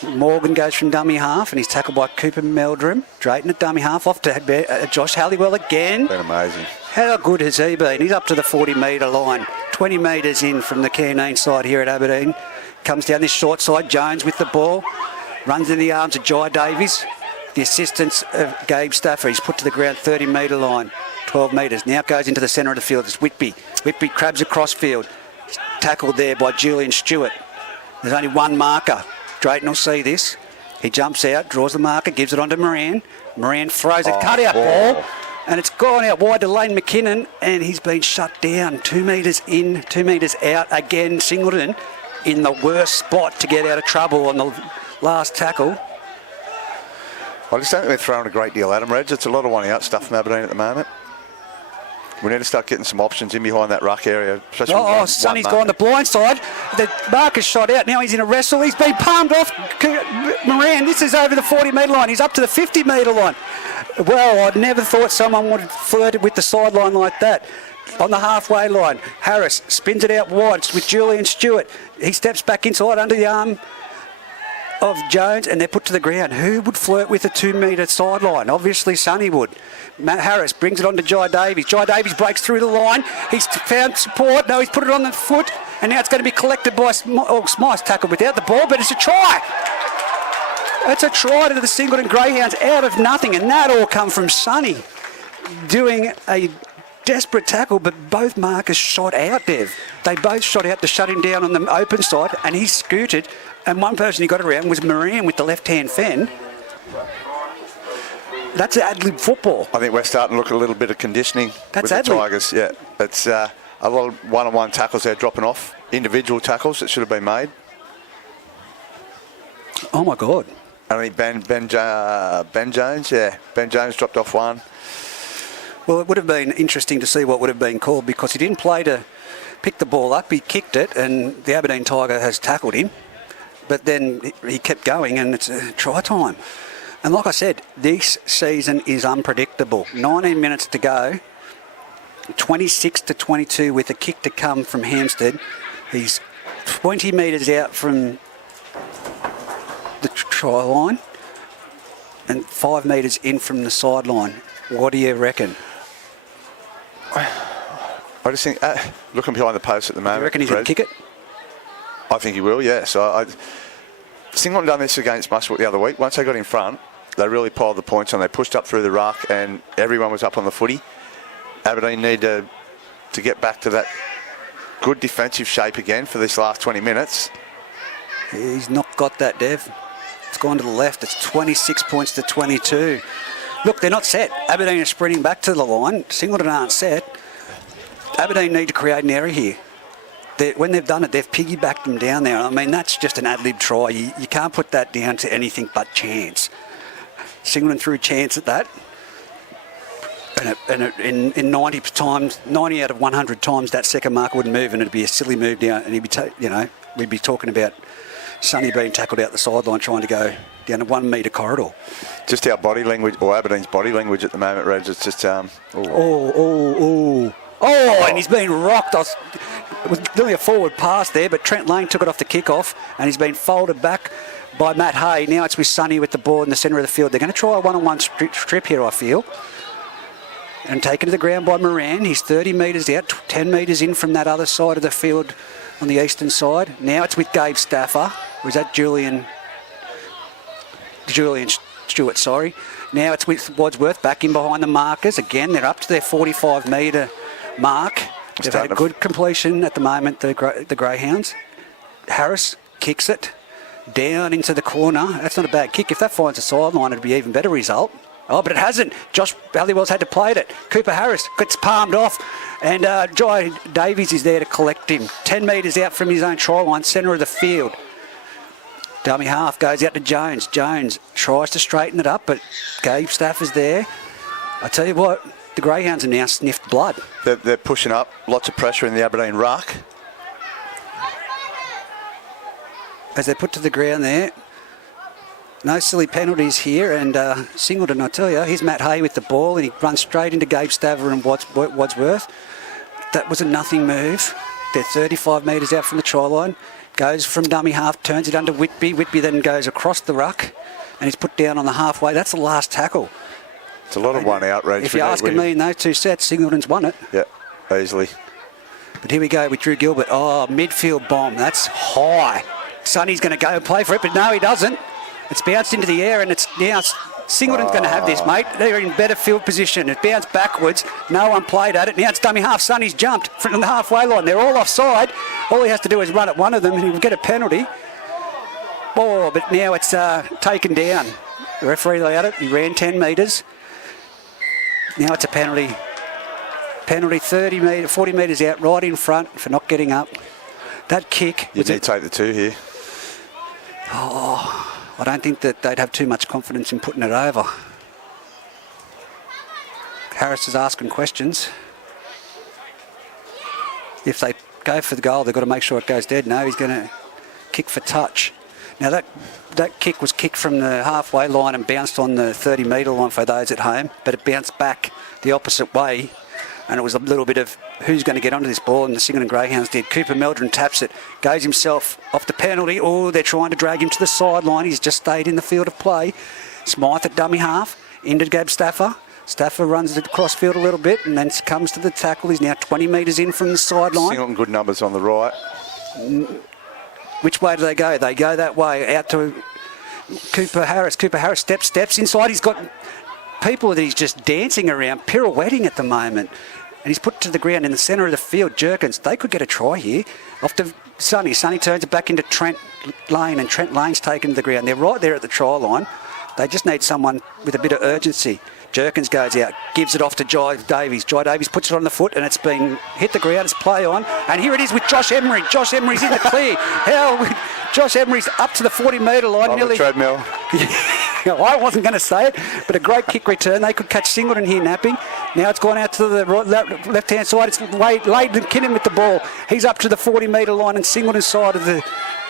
Morgan goes from dummy half and he's tackled by Cooper Meldrum. Drayton at dummy half off to Josh Halliwell again. Been amazing. How good has he been? He's up to the 40-metre line. 20 metres in from the Canine side here at Aberdeen. Comes down this short side. Jones with the ball. Runs in the arms of Jai Davies. The assistance of Gabe Stafford. He's put to the ground 30-metre line. 12 metres. Now goes into the centre of the field. It's Whitby. Whitby crabs across field. He's tackled there by Julian Stewart. There's only one marker. Drayton will see this. He jumps out, draws the marker, gives it on to Moran. Moran throws a cut-out ball, and it's gone out wide to Lane McKinnon, and he's been shut down. 2 metres in, 2 metres out. Again, Singleton in the worst spot to get out of trouble on the last tackle. I just don't think they're throwing a great deal at him, Reg. It's a lot of one-out stuff from Aberdeen at the moment. We need to start getting some options in behind that ruck area. Sonny's gone the blind side. The marker's shot out. Now he's in a wrestle. He's been palmed off. Moran, this is over the 40-metre line. He's up to the 50-metre line. Well, I never thought someone would have flirted with the sideline like that. On the halfway line, Harris spins it out wide with Julian Stewart. He steps back inside under the arm of Jones, and they're put to the ground. Who would flirt with a 2-metre sideline? Obviously, Sonny would. Matt Harris brings it on to Jai Davies. Jai Davies breaks through the line. He's found support. No, he's put it on the foot, and now it's going to be collected by Smythe, tackled without the ball, but it's a try. It's a try to the Singleton Greyhounds out of nothing, and that all come from Sonny doing a desperate tackle, but both markers shot out, Dev. They both shot out to shut him down on the open side, and he scooted, and one person he got around was Moran with the left-hand fen. That's ad-lib football. I think we're starting to look at a little bit of conditioning with the Tigers. Yeah, it's a lot of one-on-one tackles they're dropping off. Individual tackles that should have been made. Oh, my God. I think Ben Jones, Ben Jones dropped off one. Well, it would have been interesting to see what would have been called, because he didn't play to pick the ball up. He kicked it, and the Aberdeen Tiger has tackled him. But then he kept going, and it's a try time. And like I said, this season is unpredictable. 19 minutes to go. 26-22 with a kick to come from Hampstead. He's 20 metres out from the try line and 5 metres in from the sideline. What do you reckon? I just think, looking behind the post at the moment. You reckon he's going to kick it? I think he will, yeah. So Singleton done this against Muswell the other week. Once they got in front, they really piled the points on. They pushed up through the ruck, and everyone was up on the footy. Aberdeen need to get back to that good defensive shape again for this last 20 minutes. He's not got that, Dev. It's gone to the left. It's 26 points to 22. Look, they're not set. Aberdeen are sprinting back to the line. Singleton aren't set. Aberdeen need to create an area here. When they've done it, they've piggybacked them down there. I mean, that's just an ad-lib try. You can't put that down to anything but chance. Singleton threw a chance at that. And in 90 times, 90 out of 100 times, that second mark wouldn't move, and it'd be a silly move down. And we'd be talking about Sonny being tackled out the sideline trying to go down a 1 metre corridor. Just our body language, or Aberdeen's body language at the moment, Reg, it's just... And he's been rocked. It was doing a forward pass there, but Trent Lane took it off the kick-off, and he's been folded back by Matt Hay. Now it's with Sonny with the ball in the centre of the field. They're going to try a one-on-one strip here, I feel. And taken to the ground by Moran. He's 30 metres out, 10 metres in from that other side of the field on the eastern side. Now it's with Gabe Stafford. Was that Julian Stewart, sorry. Now it's with Wadsworth back in behind the markers. Again, they're up to their 45 metre mark. They've had a good completion at the moment, the Greyhounds. Harris kicks it down into the corner. That's not a bad kick. If that finds a sideline, it'd be an even better result. Oh, but it hasn't. Josh Halliwell's had to play it. Cooper Harris gets palmed off, and Jai Davies is there to collect him. 10 metres out from his own try line, centre of the field. Dummy half goes out to Jones. Jones tries to straighten it up, but Gabe Stafford's there. I tell you what, the Greyhounds have now sniffed blood. They're pushing up. Lots of pressure in the Aberdeen ruck. As they put to the ground there. No silly penalties here, and Singleton, I tell you, here's Matt Hay with the ball, and he runs straight into Gabe Stafford and Wadsworth. That was a nothing move. They're 35 metres out from the try line. Goes from dummy half, turns it under Whitby. Whitby then goes across the ruck, and he's put down on the halfway. That's the last tackle. It's a lot of one outrage. If you're asking me in those two sets, Singleton's won it. Yeah, easily. But here we go with Drew Gilbert. Oh, midfield bomb. That's high. Sonny's going to go and play for it, but no, he doesn't. It's bounced into the air, and it's now Singleton's going to have this, mate. They're in better field position. It bounced backwards. No one played at it. Now it's dummy half. Sonny's jumped from the halfway line. They're all offside. All he has to do is run at one of them, and he'll get a penalty. Oh, but now it's taken down. The referee allowed it. He ran 10 metres. Now it's a penalty. Penalty 40 metres out, right in front for not getting up. That kick... You need to take the two here. Oh... I don't think that they'd have too much confidence in putting it over. Harris is asking questions. If they go for the goal, they've got to make sure it goes dead. No, he's going to kick for touch. Now, that kick was kicked from the halfway line and bounced on the 30-metre line for those at home, but it bounced back the opposite way, and it was a little bit of who's going to get onto this ball, and the Singleton Greyhounds did. Cooper Meldrum taps it, goes himself off the penalty. Oh, they're trying to drag him to the sideline. He's just stayed in the field of play. Smythe at dummy half, into Gab Stafford. Stafford runs the cross field a little bit and then comes to the tackle. He's now 20 metres in from the sideline. Singleton good numbers on the right. Which way do they go? They go that way, out to Cooper Harris. Cooper Harris steps inside. He's got people that he's just dancing around, pirouetting at the moment. And he's put to the ground in the centre of the field. Jerkins, they could get a try here. Off to Sonny. Sonny turns it back into Trent Lane, and Trent Lane's taken to the ground. They're right there at the try line. They just need someone with a bit of urgency. Jerkins goes out, gives it off to Jai Davies. Jai Davies puts it on the foot, and it's been hit the ground. It's play on. And here it is with Josh Emery. Josh Emery's in the clear. Josh Emery's up to the 40-metre line. On the treadmill. I wasn't going to say it, but a great kick return. They could catch Singleton here napping. Now it's gone out to the left-hand side. It's Layden McKinnon with the ball. He's up to the 40-metre line and Singleton's side of the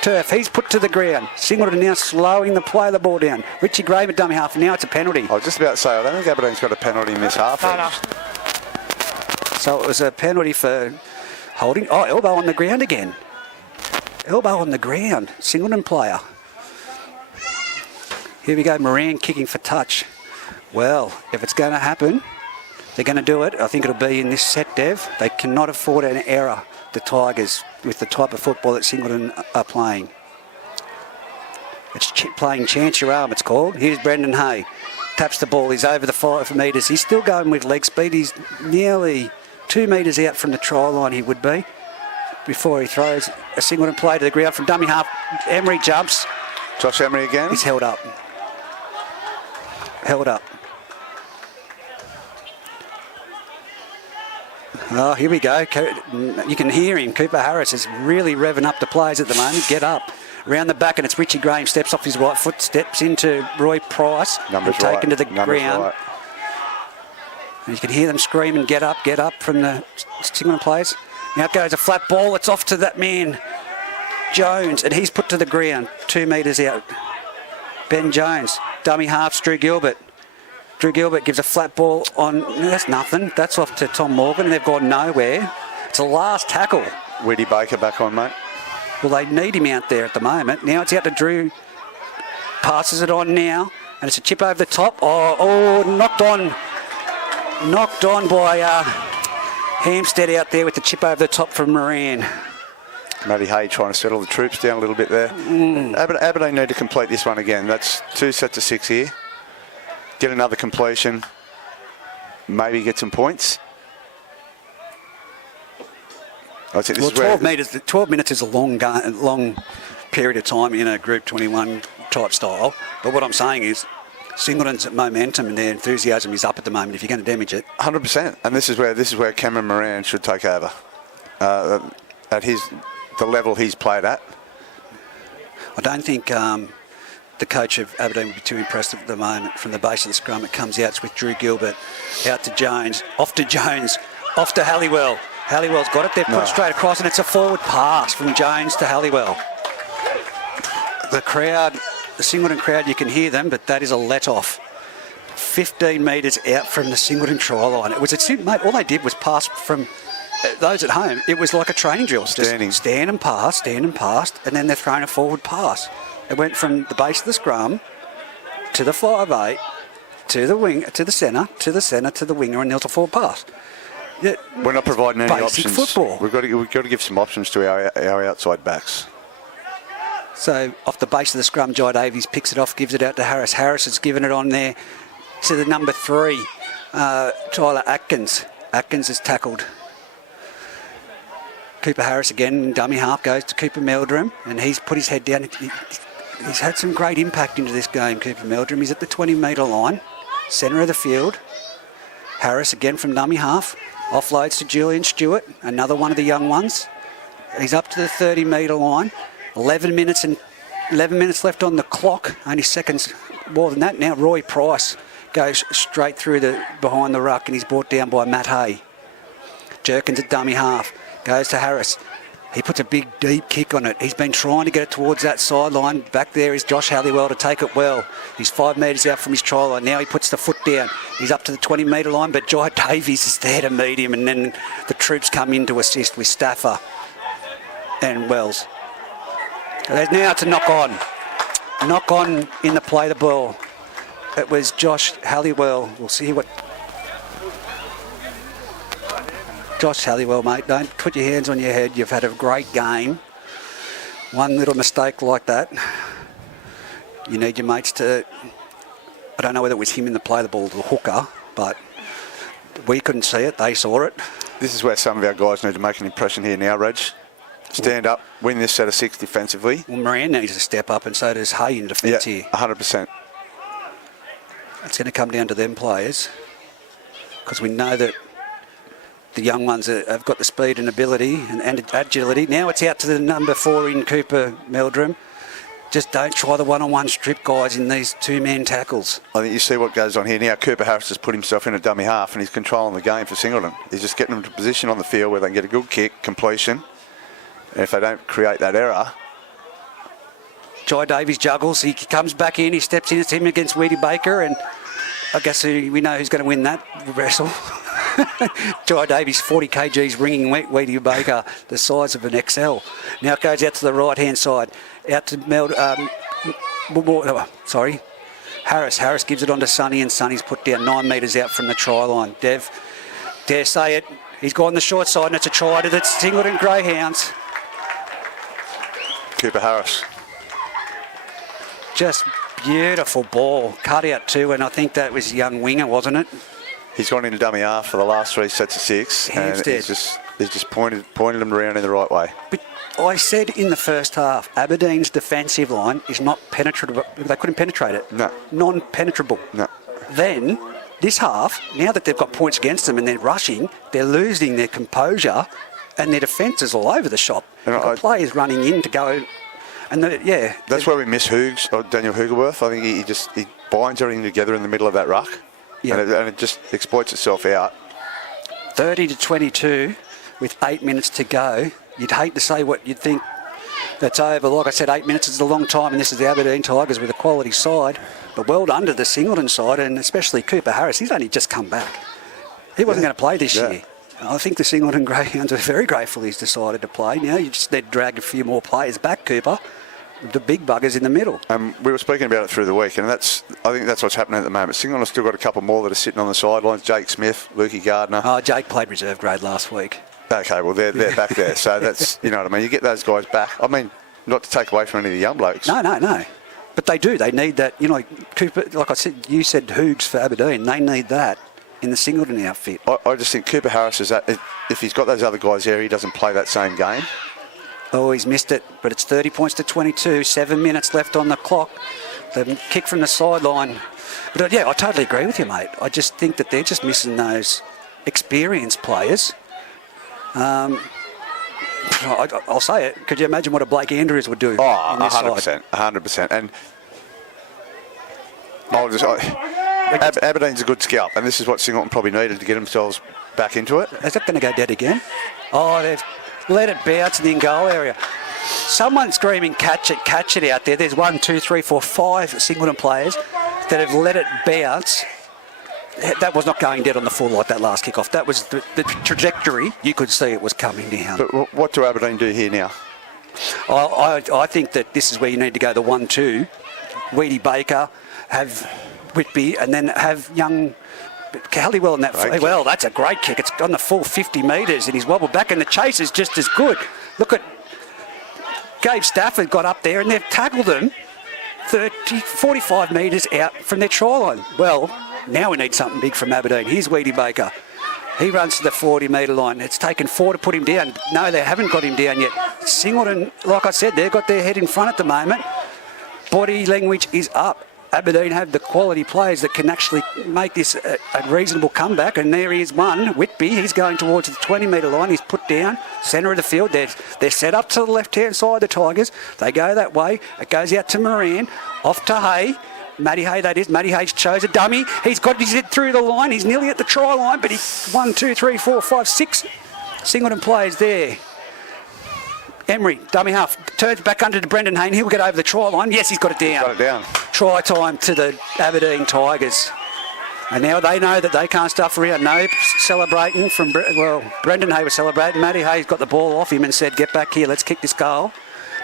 turf. He's put to the ground. Singleton now slowing the play of the ball down. Richie Graham at dummy half. Now it's a penalty. I was just about to say, I don't think Aberdeen's got a penalty in this half. So it was a penalty for holding. Oh, elbow on the ground again. Elbow on the ground. Singleton player. Here we go, Moran kicking for touch. Well, if it's going to happen, they're going to do it. I think it'll be in this set, Dev. They cannot afford an error, the Tigers, with the type of football that Singleton are playing. It's playing chance your arm, it's called. Here's Brendan Hay. Taps the ball. He's over the 5 metres. He's still going with leg speed. He's nearly 2 metres out from the try line, he would be, before he throws a Singleton play to the ground from dummy half. Emery jumps. Josh Emery again. He's held up. Held up. Oh, here we go. You can hear him. Cooper Harris is really revving up the players at the moment. Get up. Around the back, and it's Richie Graham. Steps off his right foot, steps into Roy Price. Numbers taken to the Numbers ground. right. And you can hear them screaming, get up from the Singleton players. Now it goes a flat ball. It's off to that man, Jones, and he's put to the ground 2 metres out. Ben Jones, dummy halves, Drew Gilbert. Drew Gilbert gives a flat ball on, that's nothing. That's off to Tom Morgan, and they've gone nowhere. It's a last tackle. Weedy Baker back on, mate. Well, they need him out there at the moment. Now it's out to Drew. Passes it on now, and it's a chip over the top. Oh, knocked on. Knocked on by Hampstead out there with the chip over the top from Moran. Matty Hay trying to settle the troops down a little bit there. Aberdeen need to complete this one again. That's 2 sets of 6 here. Get another completion. Maybe get some points. I think this is 12 minutes is a long period of time in a Group 21 type style. But what I'm saying is Singleton's momentum and their enthusiasm is up at the moment if you're going to damage it. 100%. And this is where Cameron Moran should take over. At the level he's played at. I don't think the coach of Aberdeen would be too impressed at the moment. From the base of the scrum, it comes out. It's with Drew Gilbert. Out to Jones. Off to Halliwell. Halliwell's got it. They've put it straight across, and it's a forward pass from Jones to Halliwell. The crowd, the Singleton crowd, you can hear them, but that is a let-off. 15 metres out from the Singleton try line. It was mate, all they did was pass from those at home. It was like a training drill. Standing. Just stand and pass, and then they're throwing a forward pass. It went from the base of the scrum to the 5'8", to the wing, to the centre, to the winger, and there's a forward pass. Yeah, we're not providing any basic options. Football. We've got to give some options to our outside backs. So off the base of the scrum, Jai Davies picks it off, gives it out to Harris. Harris has given it on there to the number 3, Tyler Atkins. Atkins is tackled. Cooper Harris again, dummy half, goes to Cooper Meldrum, and he's put his head down. He's had some great impact into this game, Cooper Meldrum. He's at the 20-metre line, centre of the field. Harris again from dummy half, offloads to Julian Stewart, another one of the young ones. He's up to the 30-metre line. 11 minutes left on the clock. Only seconds more than that now. Roy Price goes straight through behind the ruck, and he's brought down by Matt Hay. Jerkins at dummy half. Goes to Harris. He puts a big, deep kick on it. He's been trying to get it towards that sideline. Back there is Josh Halliwell to take it well. He's 5 metres out from his try line. Now he puts the foot down. He's up to the 20-metre line, but Jai Davies is there to meet him, and then the troops come in to assist with Staffer and Wells. Now it's a knock-on. Knock-on in the play the ball. It was Josh Halliwell. We'll see what... Josh Halliwell, mate, don't put your hands on your head. You've had a great game. One little mistake like that, you need your mates to... I don't know whether it was him in the play the ball, the hooker, but we couldn't see it. They saw it. This is where some of our guys need to make an impression here now, Reg. Stand up, win this set of 6 defensively. Well, Moran needs to step up, and so does Hay in defence here. 100%. It's going to come down to them players, because we know that the young ones have got the speed and ability and agility. Now it's out to the number 4 in Cooper Meldrum. Just don't try the one-on-one strip guys in these 2-man tackles. I think you see what goes on here now. Cooper Harris has put himself in a dummy half, and he's controlling the game for Singleton. He's just getting them to position on the field where they can get a good kick, completion. And if they don't create that error... Jai Davies juggles. He comes back in. He steps in. It's him against Weedy Baker, and I guess we know who's going to win that wrestle. Jai Davies, 40 kgs, ringing Weedy Baker, the size of an XL. Now it goes out to the right-hand side. Out to Harris. Harris gives it on to Sonny, and Sonny's put down 9 metres out from the try line. Dev, dare say it, he's gone the short side, and it's a try to the Singleton Greyhounds. Cooper Harris. Just beautiful ball. Cut out too, and I think that was young winger, wasn't it? He's gone into dummy half for the last 3 sets of 6, and he's just pointed them around in the right way. But I said in the first half, Aberdeen's defensive line is not penetrable. They couldn't penetrate it. No. Non-penetrable. No. Then, this half, now that they've got points against them and they're rushing, they're losing their composure, and their defence is all over the shop. They've got players running in to go... And that's where we miss Hoogs, or Daniel Hoogerworth. I think he binds everything together in the middle of that ruck, and it just exploits itself out. 30 to 22 with 8 minutes to go. You'd hate to say what you'd think It's over. Like I said, 8 minutes is a long time, and this is the Aberdeen Tigers with a quality side. But well done to the Singleton side, and especially Cooper Harris. He's only just come back. He wasn't going to play this year. I think the Singleton Greyhounds are very grateful he's decided to play. Now you just need to drag a few more players back, Cooper. The big buggers in the middle. We were speaking about it through the week, and I think that's what's happening at the moment. Singleton's still got a couple more that are sitting on the sidelines. Jake Smith, Lukey Gardner. Oh, Jake played reserve grade last week. Okay, well, they're back there. So that's, you know what I mean? You get those guys back. I mean, not to take away from any of the young blokes. No. But they do. They need that. You know, Cooper, like I said, you said Hoogs for Aberdeen. They need that in the Singleton outfit. I just think Cooper Harris is that. If he's got those other guys there, he doesn't play that same game. Oh, he's missed it, but it's 30 points to 22, 7 minutes left on the clock. The kick from the sideline. But yeah, I totally agree with you, mate. I just think that they're just missing those experienced players. I'll say it. Could you imagine what a Blake Andrews would do? Oh, in this 100%. side? 100%. And Aberdeen's a good scalp, and this is what Singleton probably needed to get themselves back into it. Is that going to go dead again? Oh, they've let it bounce in the in-goal area. Someone screaming, catch it out there. There's 1, 2, 3, 4, 5 Singleton players that have let it bounce. That was not going dead on the full like that last kickoff. That was the trajectory. You could see it was coming down. But what do Aberdeen do here now? I think that this is where you need to go the 1-2. Weedy Baker, have Whitby, and then have young Halliwell in that. Well, that's a great kick. It's on the full 50 metres, and he's wobbled back, and the chase is just as good. Look at Gabe Stafford got up there, and they've tackled him 45 metres out from their try line. Well, now we need something big from Aberdeen. Here's Weedy Baker. He runs to the 40-metre line. It's taken 4 to put him down. No, they haven't got him down yet. Singleton, like I said, they've got their head in front at the moment. Body language is up. Aberdeen have the quality players that can actually make this a reasonable comeback, and there he is one, Whitby. He's going towards the 20-metre line. He's put down, centre of the field. They're set up to the left-hand side, the Tigers. They go that way. It goes out to Moran, off to Hay. Matty Hay, that is. Matty Hay's chose a dummy. He's got his head through the line. He's nearly at the try line, but 1, 2, 3, 4, 5, 6 Singleton players there. Emery, dummy half, turns back under to Brendan Hayne. He'll get over the try line. Yes, he's got it down. Got it down. Try time to the Aberdeen Tigers. And now they know that they can't stuff around. No celebrating from, Brendan Hay was celebrating. Matty Hay's got the ball off him and said, get back here, let's kick this goal.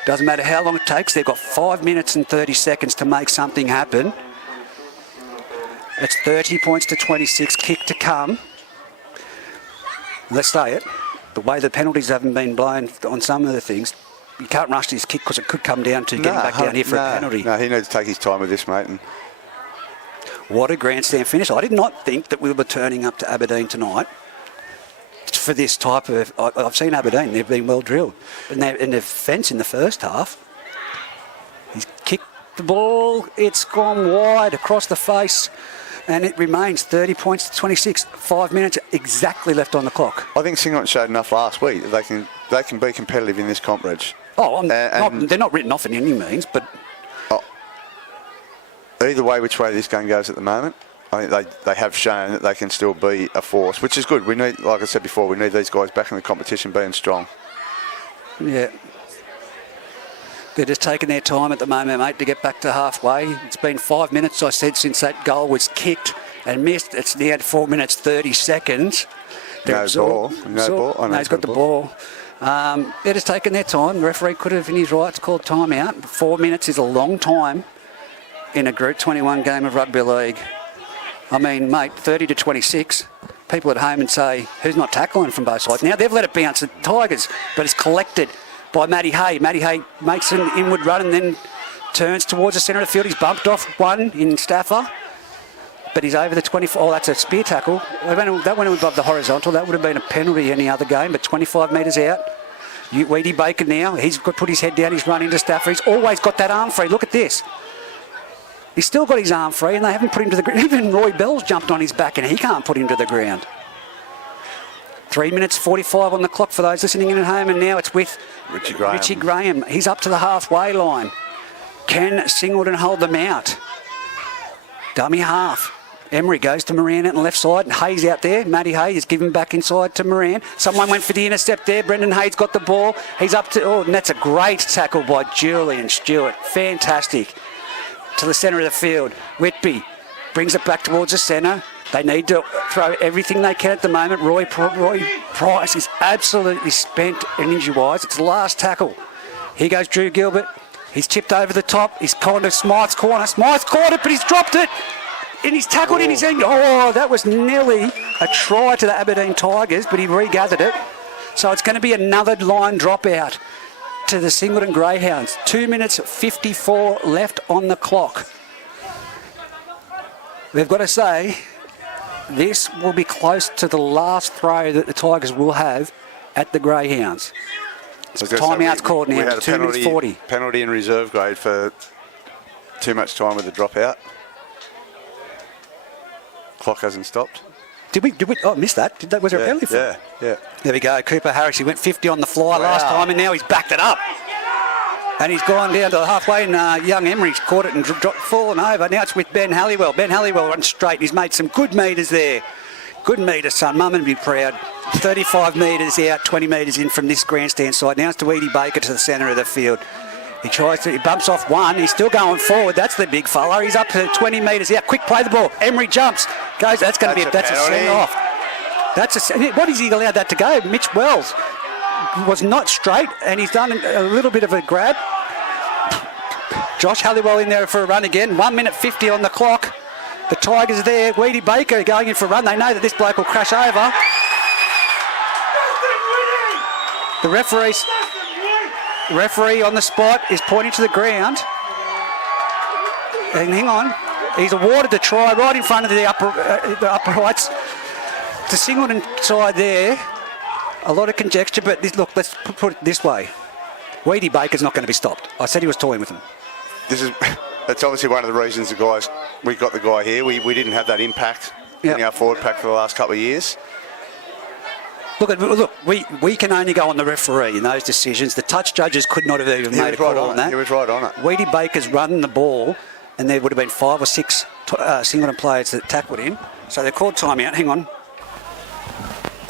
Doesn't matter how long it takes. They've got 5 minutes and 30 seconds to make something happen. It's 30 points to 26, kick to come. Let's say it. The way the penalties haven't been blown on some of the things, you can't rush this kick because it could come down to getting back down here for a penalty. No, he needs to take his time with this, mate. And what a grandstand finish. I did not think that we were turning up to Aberdeen tonight for this type of... I've seen Aberdeen, they've been well drilled. And their defence in the first half, he's kicked the ball, it's gone wide across the face, and it remains 30 points to 26. 5 minutes exactly left on the clock. I think Singleton showed enough last week that they can be competitive in this comp, Reg. Oh, they're not written off in any means, but... Either way, which way this game goes at the moment, I think they have shown that they can still be a force, which is good. We need, like I said before, we need these guys back in the competition being strong. Yeah. They're just taking their time at the moment, mate, to get back to halfway. It's been 5 minutes, I said, since that goal was kicked and missed. It's now 4 minutes, 30 seconds. No ball. No, he's got the ball. They're just taking their time. The referee could have, in his rights, called timeout. 4 minutes is a long time in a Group 21 game of rugby league. I mean, mate, 30 to 26. People at home and say, who's not tackling from both sides? Now, they've let it bounce, the Tigers, but it's collected by Matty Hay. Matty Hay makes an inward run and then turns towards the centre of the field. He's bumped off one in Stafford, but he's over the 24. Oh, that's a spear tackle. That went above the horizontal. That would have been a penalty any other game, but 25 metres out. Weedy Baker now. He's got put his head down. He's run into Stafford. He's always got that arm free. Look at this. He's still got his arm free and they haven't put him to the ground. Even Roy Bell's jumped on his back and he can't put him to the ground. 3 minutes 45 on the clock for those listening in at home, and now it's with Richie Graham. He's up to the halfway line. Can Singleton hold them out? Dummy half. Emery goes to Moran out on the left side, and Hayes out there. Matty Hayes is given back inside to Moran. Someone went for the intercept there. Brendan Hayes got the ball. He's up to... Oh, and that's a great tackle by Julian Stewart. Fantastic. To the centre of the field. Whitby brings it back towards the centre. They need to throw everything they can at the moment. Roy Price is absolutely spent and injury-wise. It's the last tackle. Here goes Drew Gilbert. He's tipped over the top. He's gone to Smythe's corner. Smythe's caught it, but he's dropped it. And he's tackled in his end. Oh, that was nearly a try to the Aberdeen Tigers, but he regathered it. So it's going to be another line dropout to the Singleton Greyhounds. 2 minutes 54 left on the clock. They've got to say, this will be close to the last throw that the Tigers will have at the Greyhounds. Timeout's called now. We had a 2 minutes 40. Penalty in reserve grade for too much time with the dropout. Clock hasn't stopped. Did we? Oh, I missed that. Was there a penalty for it? Yeah. There we go. Cooper Harris, he went 50 on the fly last time, and now he's backed it up. And he's gone down to the halfway, and young Emery's caught it and fallen over. Now it's with Ben Halliwell. Ben Halliwell runs straight. He's made some good metres there. Good metres, son. Mum would be proud. 35 metres out, 20 metres in from this grandstand side. Now it's to Edie Baker to the centre of the field. He bumps off one. He's still going forward. That's the big fella. He's up to 20 metres out. Quick play the ball. Emery jumps. Goes. That's going to be that's a send-off. What is he allowed that to go? Mitch Wells was not straight, and he's done a little bit of a grab. Josh Halliwell in there for a run again. 1 minute 50 on the clock. The Tigers are there. Weedy Baker going in for a run. They know that this bloke will crash over. The referee on the spot is pointing to the ground. And hang on. He's awarded the try right in front of the upper rights. The Singleton side there. A lot of conjecture, but look, let's put it this way. Weedy Baker's not going to be stopped. I said he was toying with him. That's obviously one of the reasons we got the guy here. We didn't have that impact in our forward pack for the last couple of years. Look, we can only go on the referee in those decisions. The touch judges could not have even made a call on that. He was right on it. Weedy Baker's run the ball, and there would have been 5 or 6 Singleton players that tackled him. So they called timeout. Hang on.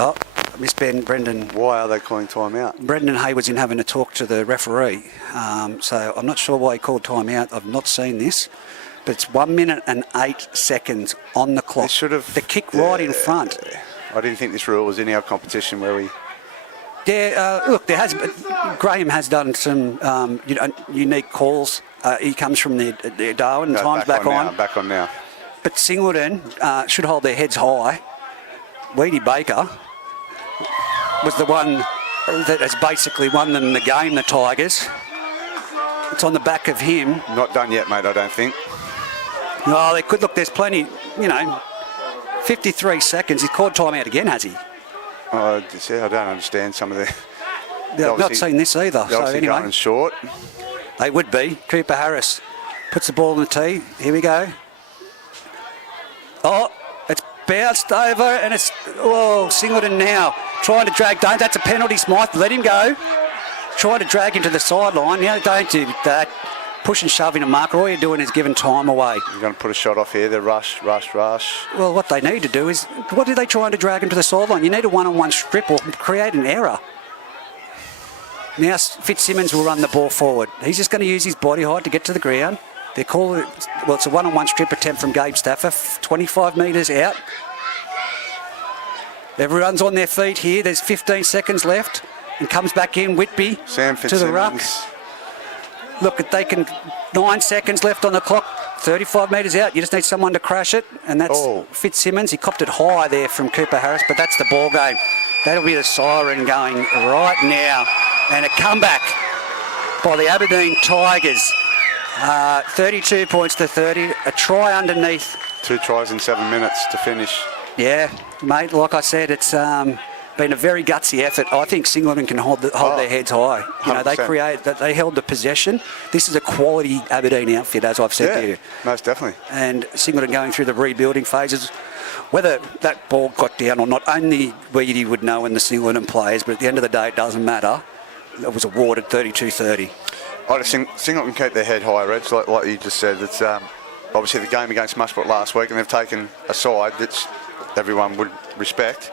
Oh, Miss Brendan. Why are they calling timeout? Brendan Hay was in having a talk to the referee. So I'm not sure why he called timeout. I've not seen this. But it's 1 minute and 8 seconds on the clock. The kick right in front. I didn't think this rule was in our competition where we... Yeah, look, Graham has done some unique calls. He comes from the Darwin, and time's back on. Back on now. But Singleton should hold their heads high. Weedy Baker was the one that has basically won them the game, the Tigers. It's on the back of him. Not done yet, mate, I don't think. No, they could. Look, there's plenty, 53 seconds. He's called timeout again, has he? I don't understand some of the... I've not seen this either. So anyway, going short. They would be. Cooper Harris puts the ball in the tee. Here we go. Oh, it's bounced over, and it's Singleton now trying to drag. That's a penalty, Smythe. Let him go. Trying to drag him to the sideline. Now don't do that. Push and shove in a marker. All you're doing is giving time away. You're going to put a shot off here. The rush. Well, what they need to do is, what are they trying to drag him to the sideline? You need a one-on-one strip or create an error. Now Fitzsimmons will run the ball forward. He's just going to use his body height to get to the ground. They're calling it, it's a one-on-one strip attempt from Gabe Stafford, 25 metres out. Everyone's on their feet here. There's 15 seconds left. And comes back in, Whitby Sam to the ruck. Look, if they can, 9 seconds left on the clock, 35 metres out. You just need someone to crash it, and that's Fitzsimmons. He copped it high there from Cooper Harris, but that's the ball game. That'll be the siren going right now. And a comeback by the Aberdeen Tigers. 32 points to 30. A try underneath. 2 tries in 7 minutes to finish. Yeah, mate, like I said, it's been a very gutsy effort. I think Singleton can hold their heads high. They held the possession. This is a quality Aberdeen outfit, as I've said to you. Most definitely. And Singleton going through the rebuilding phases. Whether that ball got down or not, only Weedy would know and the Singleton players, but at the end of the day, it doesn't matter. It was awarded 32-30. I just think Singleton keep their head high, Reg, like you just said. It's obviously the game against Muswellbrook last week, and they've taken a side that everyone would respect.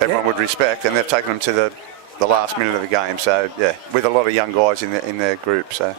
Everyone would respect, and they've taken them to the last minute of the game. So, yeah, with a lot of young guys in their group. So.